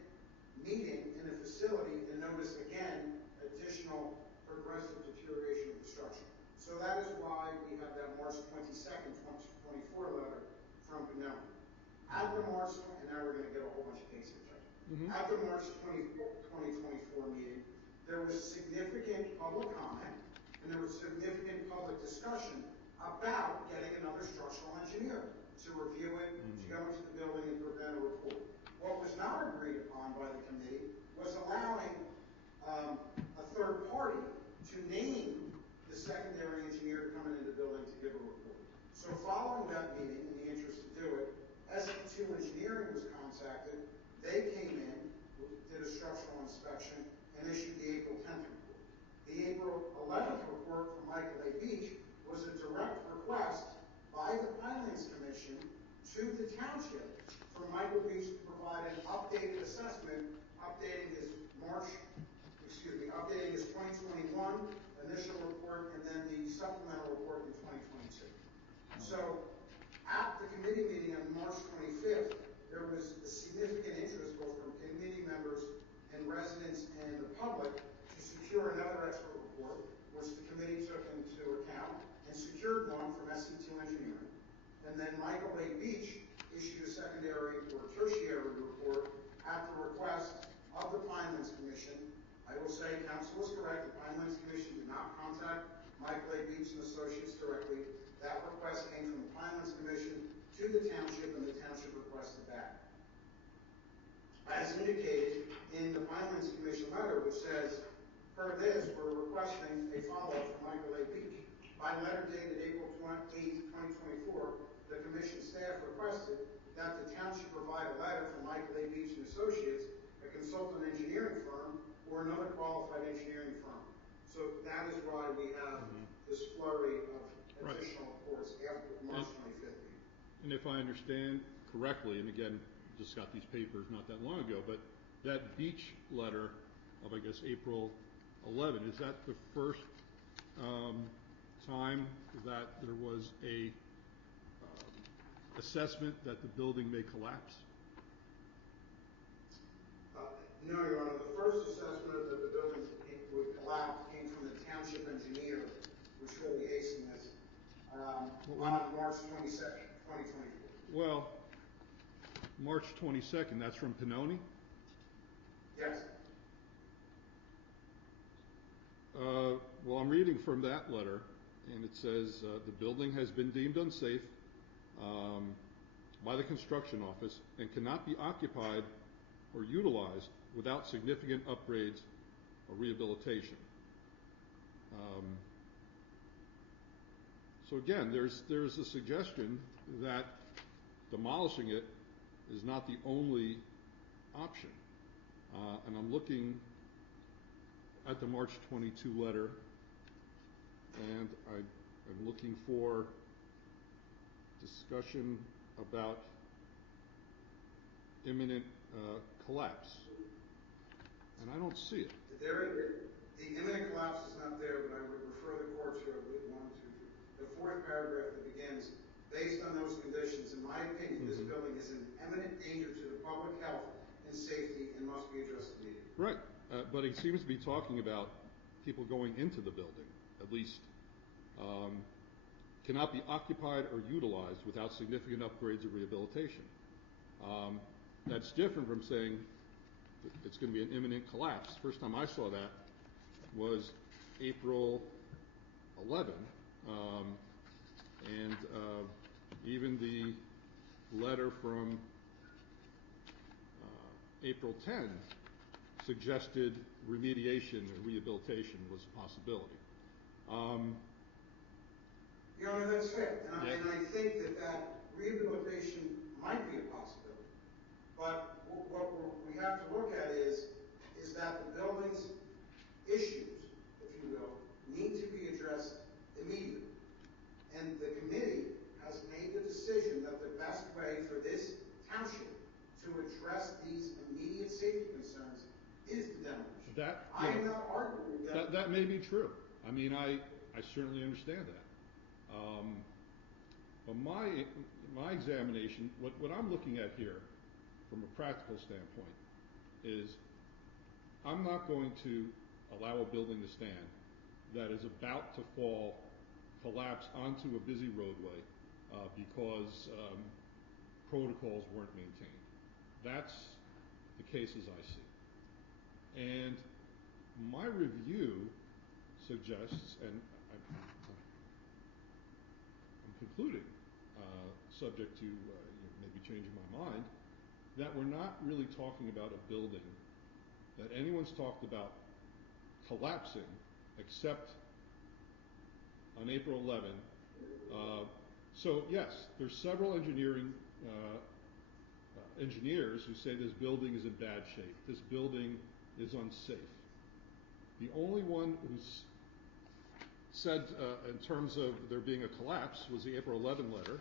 meeting in the facility and noticed again additional progressive deterioration of the structure. So that is why we have that March 22nd, 2024 letter from Pinelli. At the March, and now we're going to get a whole bunch of cases, Judge. At the March 2024 meeting, there was significant public comment and there was significant public discussion about getting another structural engineer to review it, to go into the building and prevent a report. What was not agreed upon by the committee was allowing a third party to name the secondary engineer to come into the building to give a report. So following that meeting, in the interest to do it, SE2 Engineering was contacted. They came in, did a structural inspection, and issued the April 10th report. The April 11th report from Michael A. Beach was a direct request by the Pinelands Commission to the township for Michael Beach to provide an updated assessment, updating his 2021 initial report and then the supplemental report in 2022. So at the committee meeting on March 25th, there was a significant interest both from committee members and residents and the public to secure another expert report, which the committee took into account and secured one from SE2 Engineering. And then Michael A. Beach issued a secondary or tertiary report at the request of the Pinelands Commission. I will say counsel is correct. The Pinelands Commission did not contact Michael A. Beach and Associates directly. That request came from the Pinelands Commission to the township, and the township requested that. As indicated in the Pinelands Commission letter, which says, per this, we're requesting a follow-up from Michael A. Beach. By letter dated April 8, 2024, the commission staff requested that the township provide a letter from Michael A. Beach and Associates, a consultant engineering firm, or another qualified engineering firm. So that is why we have this flurry of additional reports after March 25th meeting. And if I understand correctly, and again, just got these papers not that long ago, but that Beach letter of, I guess, April 11, is that the first time that there was a assessment that the building may collapse? No, Your Honor. The first assessment that the building would collapse came from the township engineer, which really hastened this, on March 22nd, 2024. Well, March 22nd, that's from Pannoni? Yes. Well, I'm reading from that letter, and it says the building has been deemed unsafe by the construction office and cannot be occupied or utilized without significant upgrades or rehabilitation. So again, there's a suggestion that demolishing it is not the only option. And I'm looking at the March 22 letter, and I'm looking for discussion about imminent collapse, and I don't see it. The imminent collapse is not there, but I would refer the court to the fourth paragraph that begins, based on those conditions, in my opinion, this building is in imminent danger to the public health and safety and must be addressed immediately. Right, but it seems to be talking about people going into the building, at least, cannot be occupied or utilized without significant upgrades or rehabilitation. That's different from saying it's going to be an imminent collapse. First time I saw that was April 11, and even the letter from April 10 suggested remediation or rehabilitation was a possibility. Your Honor, that's fair, and I think that rehabilitation might be a possibility. But what we have to look at is that the building's issues, if you will, need to be addressed immediately. And the committee has made the decision that the best way for this township to address these immediate safety concerns is the demolition. I am not arguing that. That may be true. I mean, I certainly understand that. But my examination, what I'm looking at here from a practical standpoint is I'm not going to allow a building to stand that is about to collapse onto a busy roadway because protocols weren't maintained. That's the cases I see. And my review suggests, and I'm concluding, subject to maybe changing my mind, that we're not really talking about a building that anyone's talked about collapsing except on April 11. So yes, there's several engineers who say this building is in bad shape. This building is unsafe. The only one who's said in terms of there being a collapse was the April 11 letter,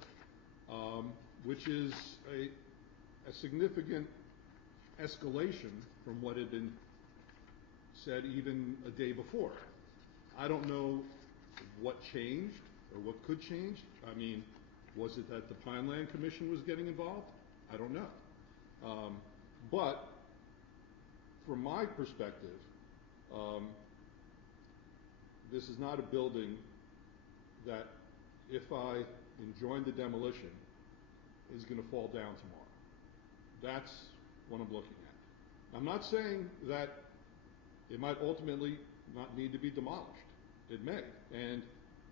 which is a significant escalation from what had been said even a day before. I don't know what changed or what could change. I mean, was it that the Pineland Commission was getting involved? I don't know. But from my perspective, this is not a building that, if I enjoin the demolition, is going to fall down tomorrow. That's what I'm looking at. I'm not saying that it might ultimately not need to be demolished. It may, and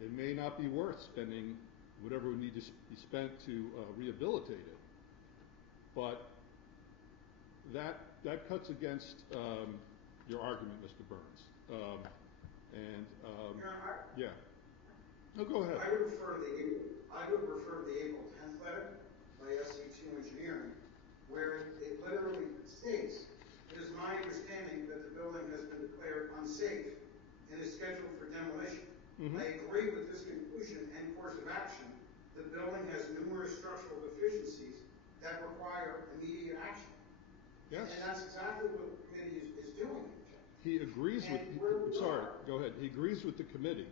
it may not be worth spending whatever would need to be spent to rehabilitate it. But that cuts against your argument, Mr. Burns. Yeah. No, go ahead. I would refer to the April 10th letter by SC2 Engineering, where it literally states, "It is my understanding that the building has been declared unsafe and is scheduled for demolition. I agree with this conclusion and course of action. The building has numerous structural deficiencies that require immediate action." Yes. And that's exactly what the committee is doing. He agrees with, sorry, go ahead. He agrees with the committee,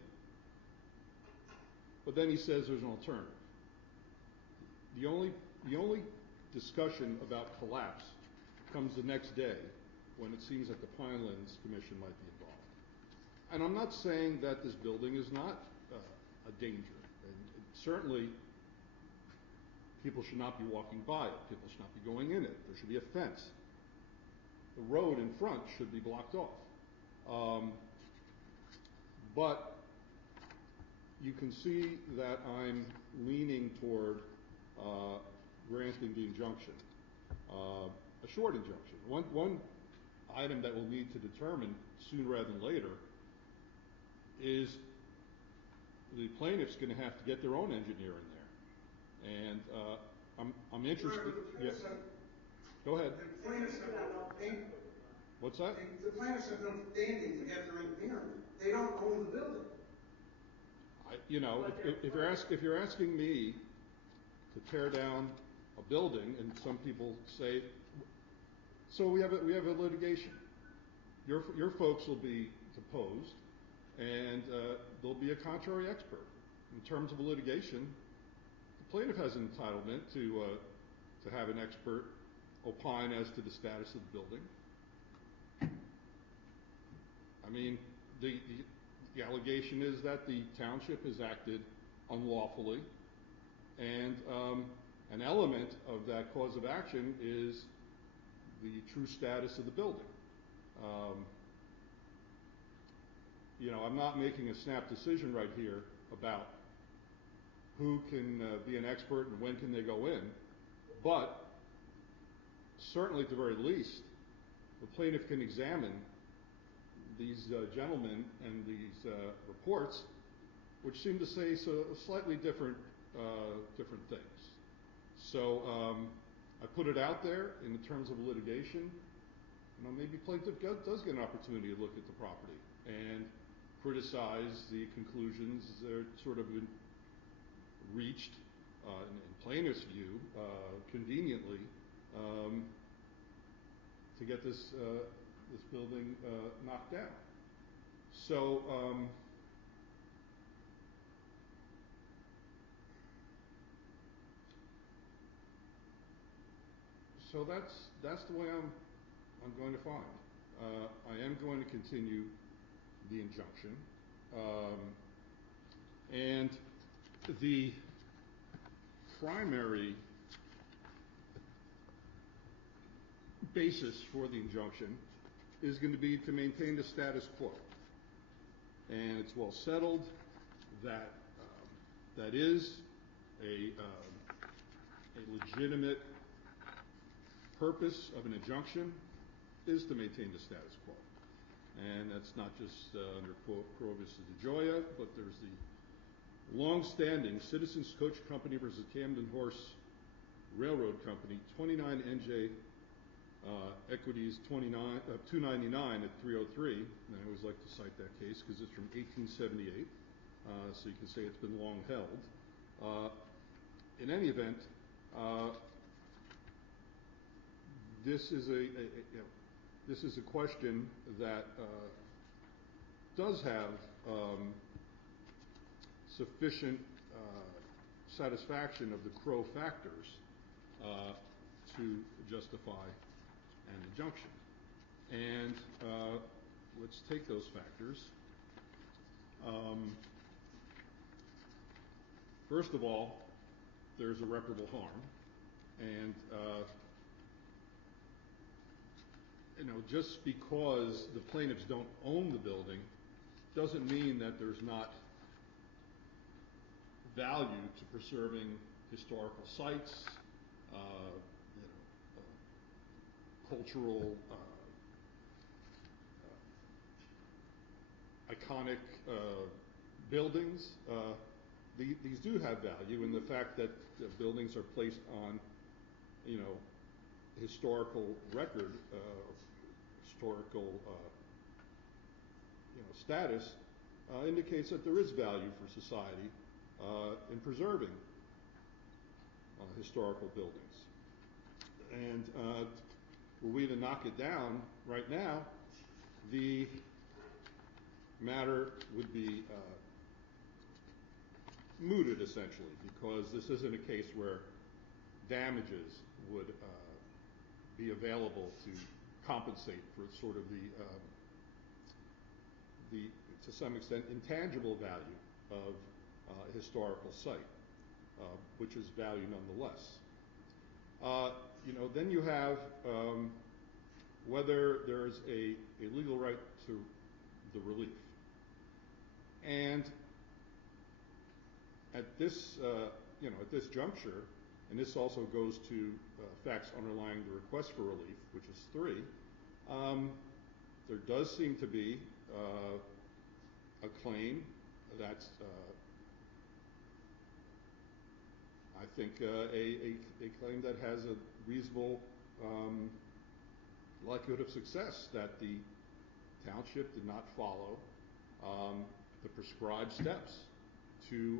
but then he says there's an alternative. The only discussion about collapse comes the next day when it seems that the Pinelands Commission might be involved. And I'm not saying that this building is not a danger. And certainly, people should not be walking by it. People should not be going in it. There should be a fence. The road in front should be blocked off. But you can see that I'm leaning toward granting the injunction, a short injunction. One item that we'll need to determine sooner rather than later is the plaintiff's going to have to get their own engineer in there. And I'm interested. Yes. Go ahead. The plaintiffs have no standing. What's that? The plaintiffs have no standing to get their engineer in. They don't own the building. If you're asking me to tear down a building, and some people say, so we have a litigation. Your folks will be deposed, and there'll be a contrary expert. In terms of a litigation, the plaintiff has an entitlement to have an expert opine as to the status of the building. I mean, the allegation is that the township has acted unlawfully, and an element of that cause of action is the true status of the building. I'm not making a snap decision right here about who can be an expert and when can they go in, but certainly at the very least, the plaintiff can examine these gentlemen and these reports, which seem to say slightly different things. So I put it out there in terms of litigation. Maybe plaintiff does get an opportunity to look at the property and criticize the conclusions that are sort of been reached in plaintiff's view conveniently to get this building knocked down. So that's the way I'm going to find. I am going to continue the injunction, and the primary basis for the injunction is going to be to maintain the status quo. And it's well settled that that is a legitimate purpose of an injunction is to maintain the status quo. And that's not just under Provis de Gioia, but there's the long-standing Citizens Coach Company versus Camden Horse Railroad Company, 29 NJ Equities 299 at 303. And I always like to cite that case because it's from 1878, so you can say it's been long held. In any event, this is a question that does have sufficient satisfaction of the Crow factors to justify an injunction. And let's take those factors. First of all, there's irreparable harm, and just because the plaintiffs don't own the building doesn't mean that there's not value to preserving historical sites, cultural, iconic buildings. these do have value in the fact that buildings are placed on, historical record, historical, status, indicates that there is value for society in preserving historical buildings. And were we to knock it down right now, the matter would be mooted essentially, because this isn't a case where damages would be available to compensate for sort of the to some extent intangible value of a historical site, which is value nonetheless. Then you have whether there's a legal right to the relief. And at this, at this juncture, and this also goes to facts underlying the request for relief, which is 3, there does seem to be a claim that's, I think, a claim that has a reasonable likelihood of success, that the township did not follow the prescribed steps to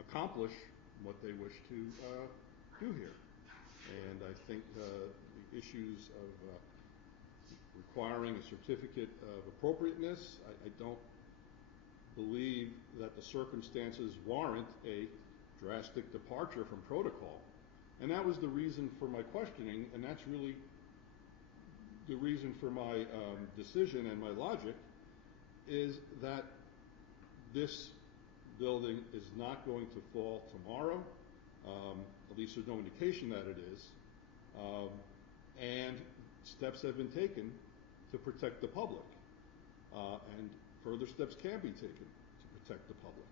accomplish what they wish to do here. And I think the issues of requiring a certificate of appropriateness, I don't believe that the circumstances warrant a drastic departure from protocol. And that was the reason for my questioning, and that's really the reason for my decision and my logic, is that this building is not going to fall tomorrow. At least there's no indication that it is. And steps have been taken to protect the public. And further steps can be taken to protect the public.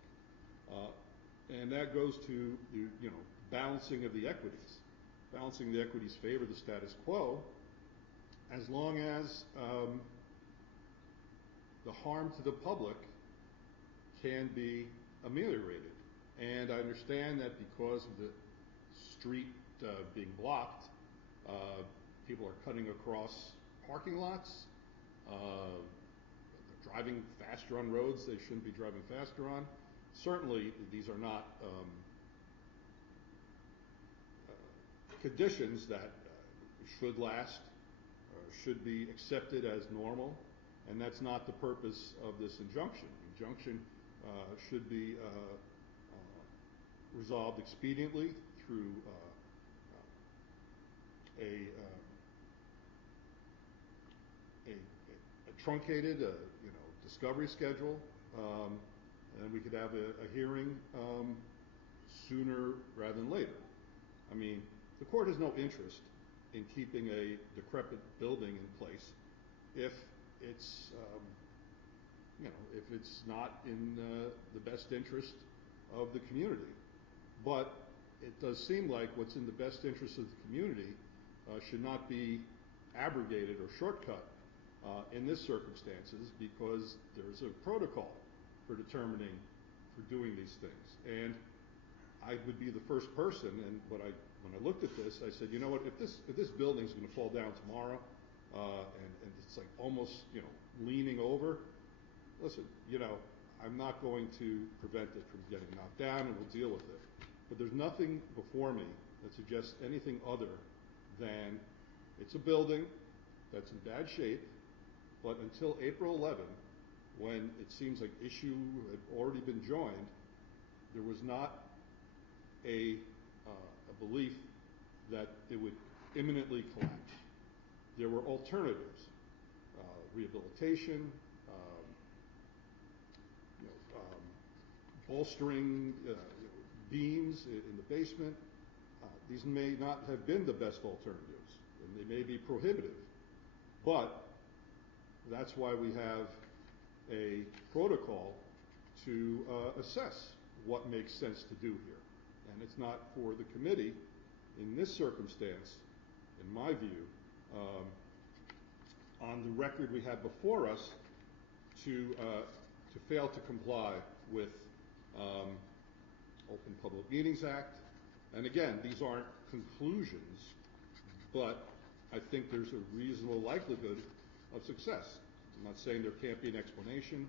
And that goes to the balancing of the equities. Balancing the equities favor the status quo, as long as the harm to the public can be ameliorated. And I understand that because of the street being blocked, people are cutting across parking lots, they're driving faster on roads they shouldn't be driving faster on. Certainly, these are not conditions that should last, should be accepted as normal, and that's not the purpose of this injunction. The injunction should be resolved expediently through a truncated, discovery schedule, and we could have a hearing sooner rather than later. I mean, the court has no interest in keeping a decrepit building in place if it's, if it's not in the best interest of the community. But it does seem like what's in the best interest of the community should not be abrogated or shortcut in this circumstances, because there's a protocol for determining, for doing these things. And I would be the first person, and when I looked at this, I said, you know what, if this building's going to fall down tomorrow, and it's like almost, leaning over, listen, I'm not going to prevent it from getting knocked down, and we'll deal with it. But there's nothing before me that suggests anything other than it's a building that's in bad shape, but until April 11, when it seems like issue had already been joined, there was not a belief that it would imminently collapse. There were alternatives, rehabilitation, bolstering beams in the basement. These may not have been the best alternatives, and they may be prohibitive, but that's why we have a protocol to assess what makes sense to do here. And it's not for the committee, in this circumstance, in my view, on the record we have before us, to fail to comply with Open Public Meetings Act. And again, these aren't conclusions, but I think there's a reasonable likelihood of success. I'm not saying there can't be an explanation,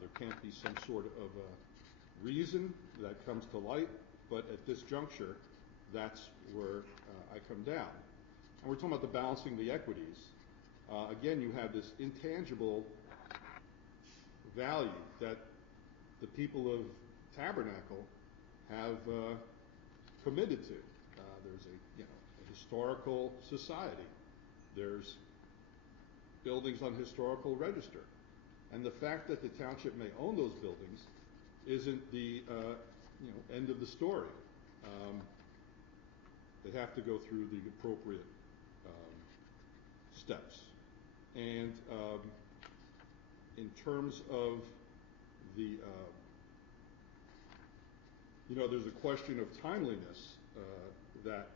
there can't be some sort of a reason that comes to light, but at this juncture, that's where I come down. And we're talking about the balancing the equities. Again, you have this intangible value that the people of Tabernacle have committed to. There's a historical society. There's buildings on historical register. And the fact that the township may own those buildings isn't the end of the story. They have to go through the appropriate steps. And in terms of the, there's a question of timeliness that,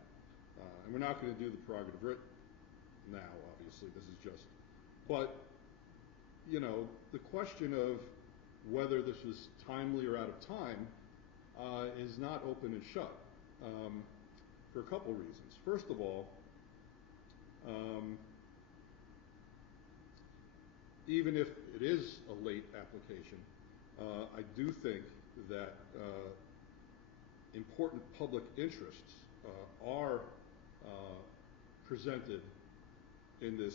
and we're not going to do the prerogative writ now, obviously, this is just, but, the question of whether this was timely or out of time is not open and shut for a couple reasons. First of all, even if it is a late application, I do think that important public interests are presented in this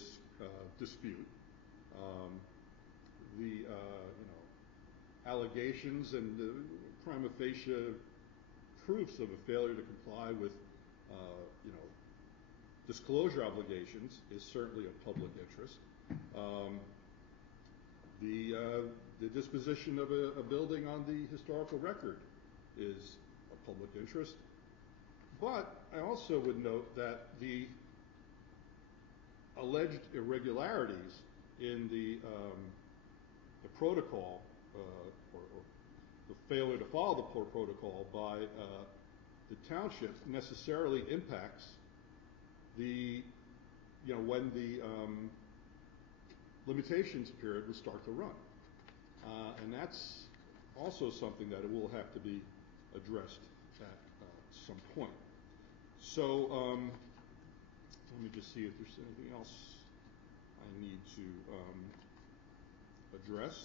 dispute. The allegations and the prima facie proofs of a failure to comply with disclosure obligations is certainly a public interest. The disposition of a building on the historical record is a public interest. But I also would note that the alleged irregularities in the protocol or the failure to follow the protocol by the township necessarily impacts when the limitations period will start to run. And that's also something that will have to be addressed at some point. So let me just see if there's anything else I need to address.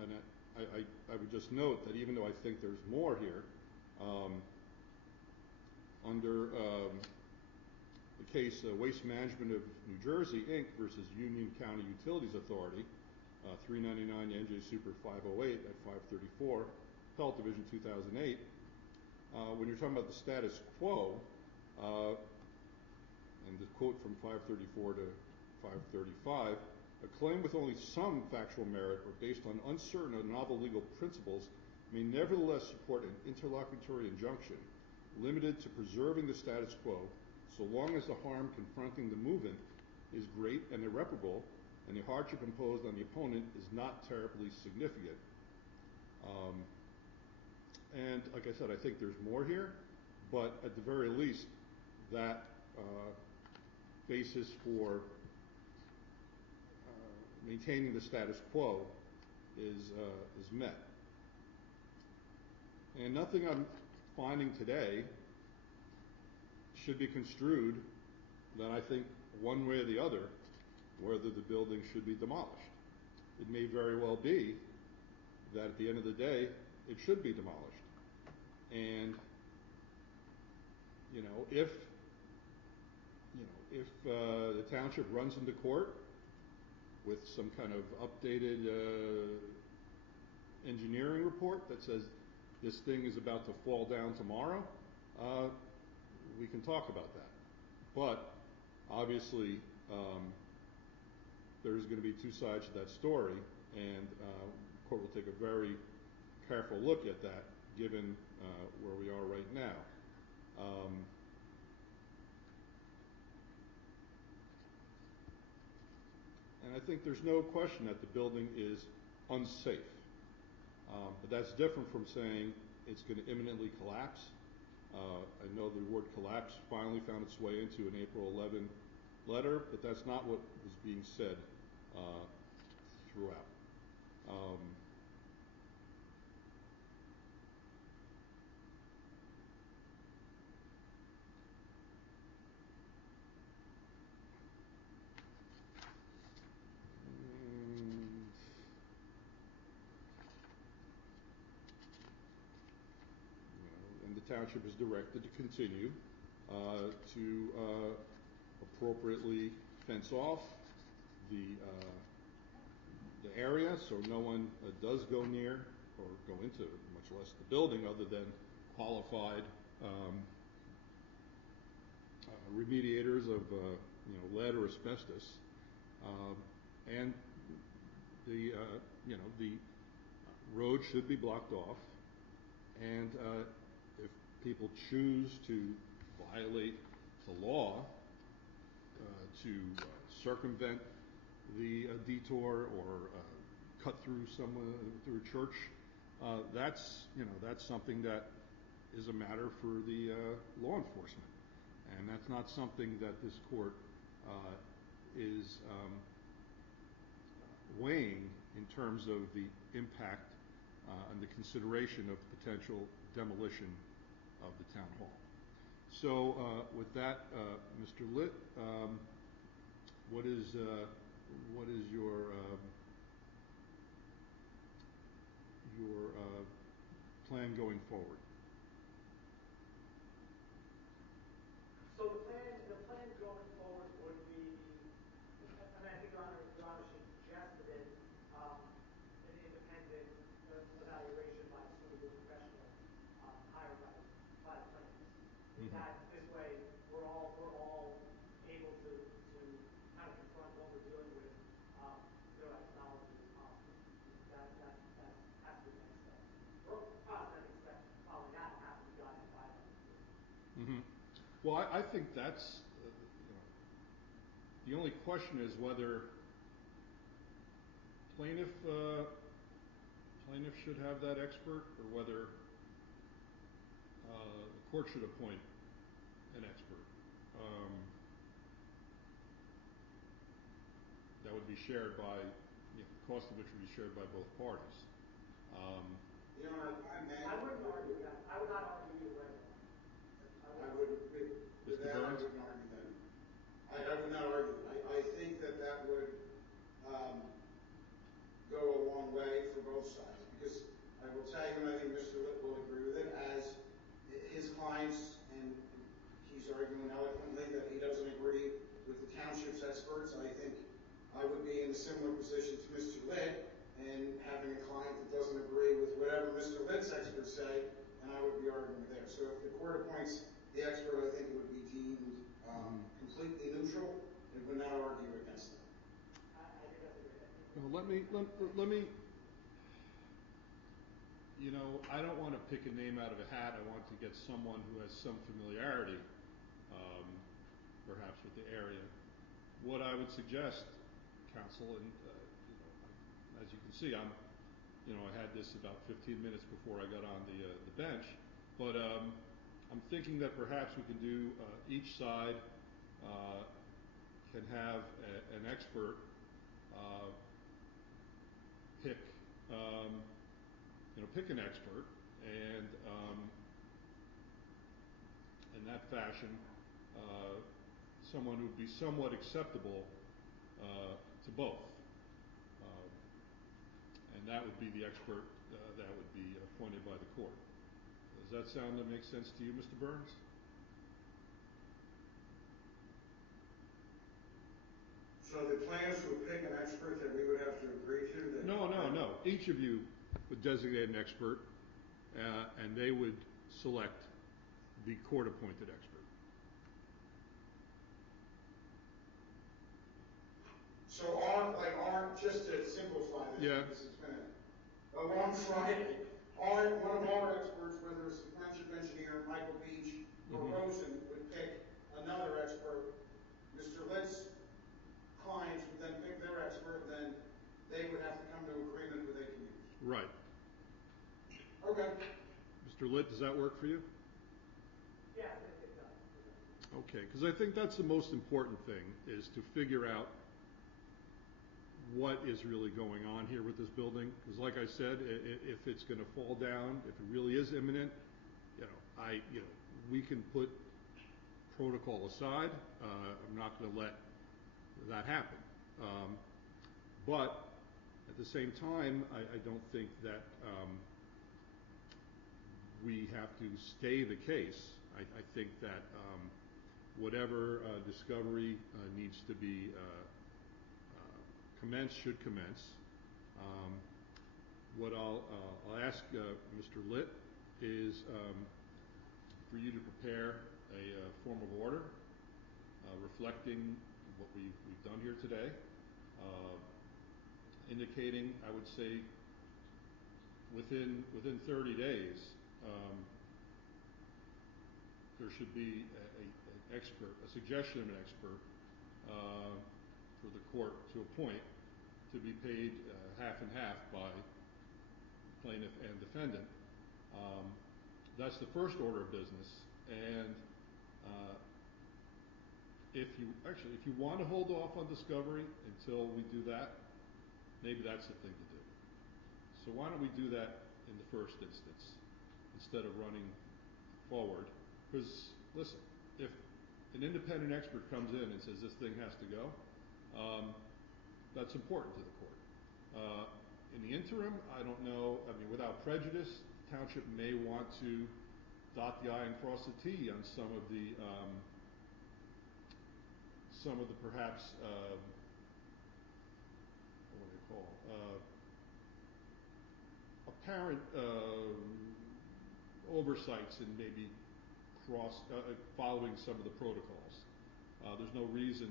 And I would just note that even though I think there's more here, under the case Waste Management of New Jersey, Inc. versus Union County Utilities Authority, 399 NJ Super 508 at 534, Appellate Division 2008, when you're talking about the status quo, and the quote from 534 to 535, a claim with only some factual merit or based on uncertain or novel legal principles may nevertheless support an interlocutory injunction limited to preserving the status quo so long as the harm confronting the movement is great and irreparable and the hardship imposed on the opponent is not terribly significant. And like I said, I think there's more here, but at the very least, that basis for maintaining the status quo is met. And nothing I'm finding today should be construed that I think one way or the other whether the building should be demolished. It may very well be that at the end of the day it should be demolished. And if the township runs into court with some kind of updated engineering report that says this thing is about to fall down tomorrow, we can talk about that. But obviously, there's going to be two sides to that story, and the court will take a very careful look at that, given where we are right now. And I think there's no question that the building is unsafe. But that's different from saying it's going to imminently collapse. I know the word collapse finally found its way into an April 11 letter, but that's not what was being said throughout. And the township is directed to continue to appropriately fence off the area so no one does go near or go into, much less the building, other than qualified remediators of lead or asbestos. And the the road should be blocked off, and if people choose to violate the law to circumvent the detour or cut through through a church, that's something that is a matter for the law enforcement, and that's not something that this court is weighing in terms of the impact and the consideration of potential demolition of the town hall. So with that, Mr. Litt, what is your plan going forward? So the plan going forward would be, and I think Your Honor suggested it, an independent evaluation by a suitable professional hired by the plaintiffs. Mm-hmm. That this way we're all able to kind of confront what we're dealing with, as knowledgeably as possible. That has to be the next step. For us, the next step following that would have to be guided by that report. Mm-hmm. Well, I think that's the only question is whether plaintiff should have that expert, or whether the court should appoint an expert. That would be shared by, the cost of which would be shared by both parties. I wouldn't argue that. I would not argue either way. I wouldn't. With that, I wouldn't argue that. I would not argue. I think that would go a long way for both sides, because I will tell you, and I think Mr. Litt will agree with it, as his clients, and he's arguing eloquently that he doesn't agree with the township's experts. I think I would be in a similar position to Mr. Litt, and having a client that doesn't agree with whatever Mr. Litt's experts say, and I would be arguing there. So if the court appoints the expert, I think it would be deemed completely neutral. It would not argue against that. I think that's a great idea. Well, let me. I don't want to pick a name out of a hat. I want to get someone who has some familiarity, perhaps, with the area. What I would suggest, counsel, and as you can see, I had this about 15 minutes before I got on the bench, but I'm thinking that perhaps we can do each side can have an expert pick an expert, and in that fashion, someone who would be somewhat acceptable to both. And that would be the expert that would be appointed by the court. Does that sound to make sense to you, Mr. Burns? So the plaintiffs would pick an expert that we would have to agree to? No. Each of you would designate an expert, and they would select the court-appointed expert. So just to simplify this, because it's been on Friday, One of our experts, whether it's the forensic engineer, Michael Beach, or Rosen, would pick another expert. Mr. Litt's clients would then pick their expert, and then they would have to come to agreement who they can use. Right. Okay. Mr. Litt, does that work for you? Yes, it does. Okay, because I think that's the most important thing, is to figure out what is really going on here with this building. Because like I said, if it's going to fall down, if it really is imminent, we can put protocol aside. I'm not going to let that happen. But at the same time, I don't think that we have to stay the case. I think that whatever discovery needs to be commenced should commence. What I'll ask Mr. Litt is for you to prepare a form of order reflecting what we've done here today, indicating, I would say, within 30 days, there should be a suggestion of an expert for the court to appoint to be paid half and half by plaintiff and defendant. That's the first order of business. And if you want to hold off on discovery until we do that, maybe that's the thing to do. So why don't we do that in the first instance instead of running forward? Because, listen, if an independent expert comes in and says this thing has to go, that's important to the court. In the interim, I don't know, without prejudice, the township may want to dot the I and cross the T on some of the perhaps, what do they call, apparent oversights and maybe following some of the protocols. There's no reason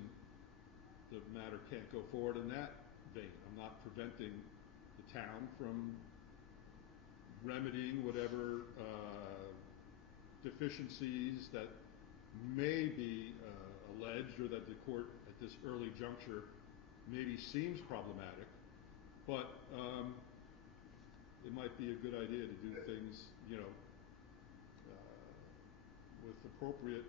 the matter can't go forward in that vein. I'm not preventing the town from remedying whatever deficiencies that may be alleged or that the court at this early juncture maybe seems problematic, but it might be a good idea to do things, with appropriate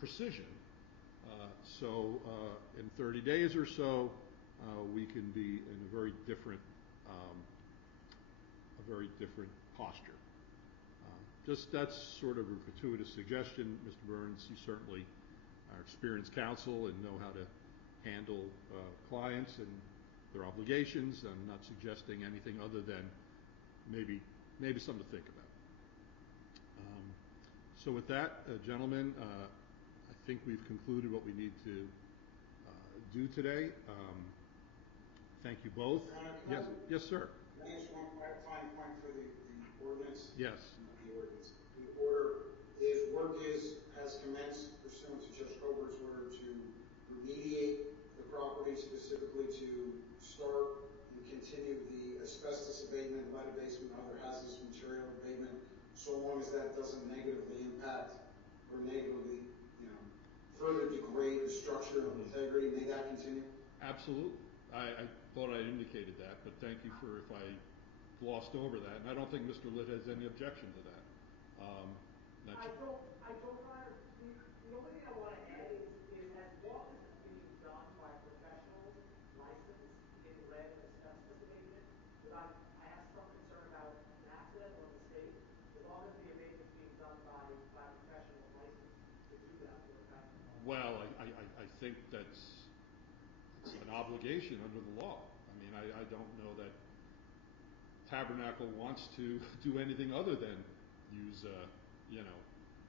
precision. So in 30 days or so, we can be in a very different posture. That's sort of a gratuitous suggestion, Mr. Burns. You certainly are experienced counsel and know how to handle clients and their obligations. I'm not suggesting anything other than maybe something to think about. So with that, gentlemen, I think we've concluded what we need to do today. Thank you both. Yes, sir. Can I ask one fine point for the ordinance? Yes. The ordinance. The order is has commenced pursuant to Judge Coburt's order to remediate the property, specifically to start and continue the asbestos abatement, lead abatement, and other hazardous material abatement, so long as that doesn't negatively impact or negatively, further degrade the structure of integrity. May that continue? Absolutely. I thought I indicated that, but thank you for if I glossed over that. And I don't think Mr. Litt has any objection to that. I don't, Your Honor. The only thing I want to add is as long as it's being done by professionals licensed in lead and asbestos abatement, because I have some concern about an accident or a mistake. As long as the abatement's being done by professionals licensed to do that work. Well, I think that's an obligation under the law. I don't know that Tabernacle wants to do anything other than use,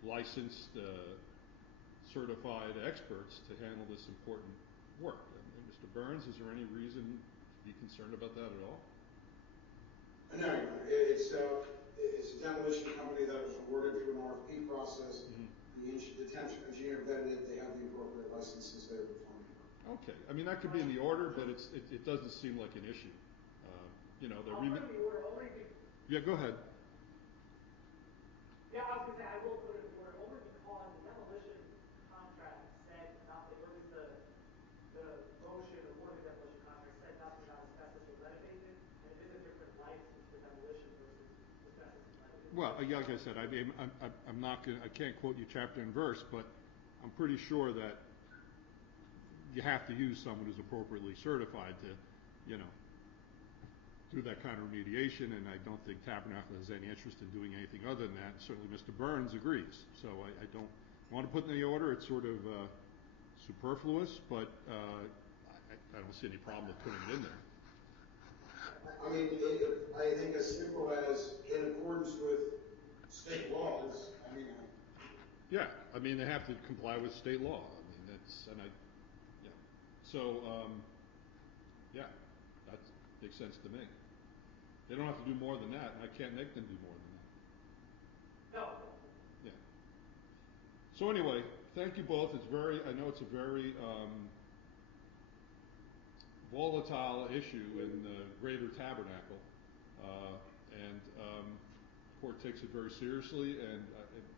licensed, certified experts to handle this important work. And Mr. Burns, is there any reason to be concerned about that at all? No, Your Honor. It's a demolition company that was awarded through an RFP process. Mm-hmm. The township engineer vetted it. They have the appropriate licenses. They're performing work. Okay, I mean, that could be in the order, but it doesn't seem like an issue. You know, I'll put it in the order only yeah, go ahead. Yeah, I was gonna say, I will put it in the order only because the demolition contract said nothing, or at least the motion awarding the demolition contract said nothing about asbestos or lead abatement, and it is a different license for demolition versus asbestos and lead abatement. Well, like I said, I'm not gonna, I can't quote you chapter and verse, but I'm pretty sure that you have to use someone who's appropriately certified to, you know, do that kind of remediation, and I don't think Tabernacle has any interest in doing anything other than that. Certainly Mr. Burns agrees. So I don't want to put in the order. It's sort of superfluous, but I don't see any problem with putting it in there. I mean, I think as simple as in accordance with state laws, I mean. Yeah, I mean, they have to comply with state law. I mean, that's, and yeah. So, yeah, that makes sense to me. They don't have to do more than that, and I can't make them do more than that. No. Yeah. So anyway, thank you both. I know it's a very volatile issue in the greater Tabernacle, and the court takes it very seriously, and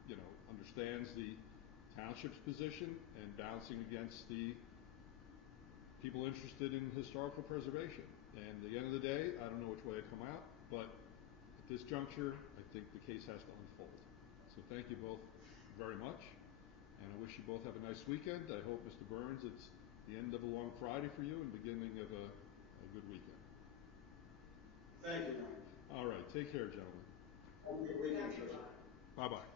you know, understands the township's position and balancing against the people interested in historical preservation. And at the end of the day, I don't know which way it come out, but at this juncture, I think the case has to unfold. So thank you both very much, and I wish you both have a nice weekend. I hope, Mr. Burns, it's the end of a long Friday for you and beginning of a good weekend. Thank you, Mike. All right, take care, gentlemen. Have a good weekend. Thank you. Bye-bye.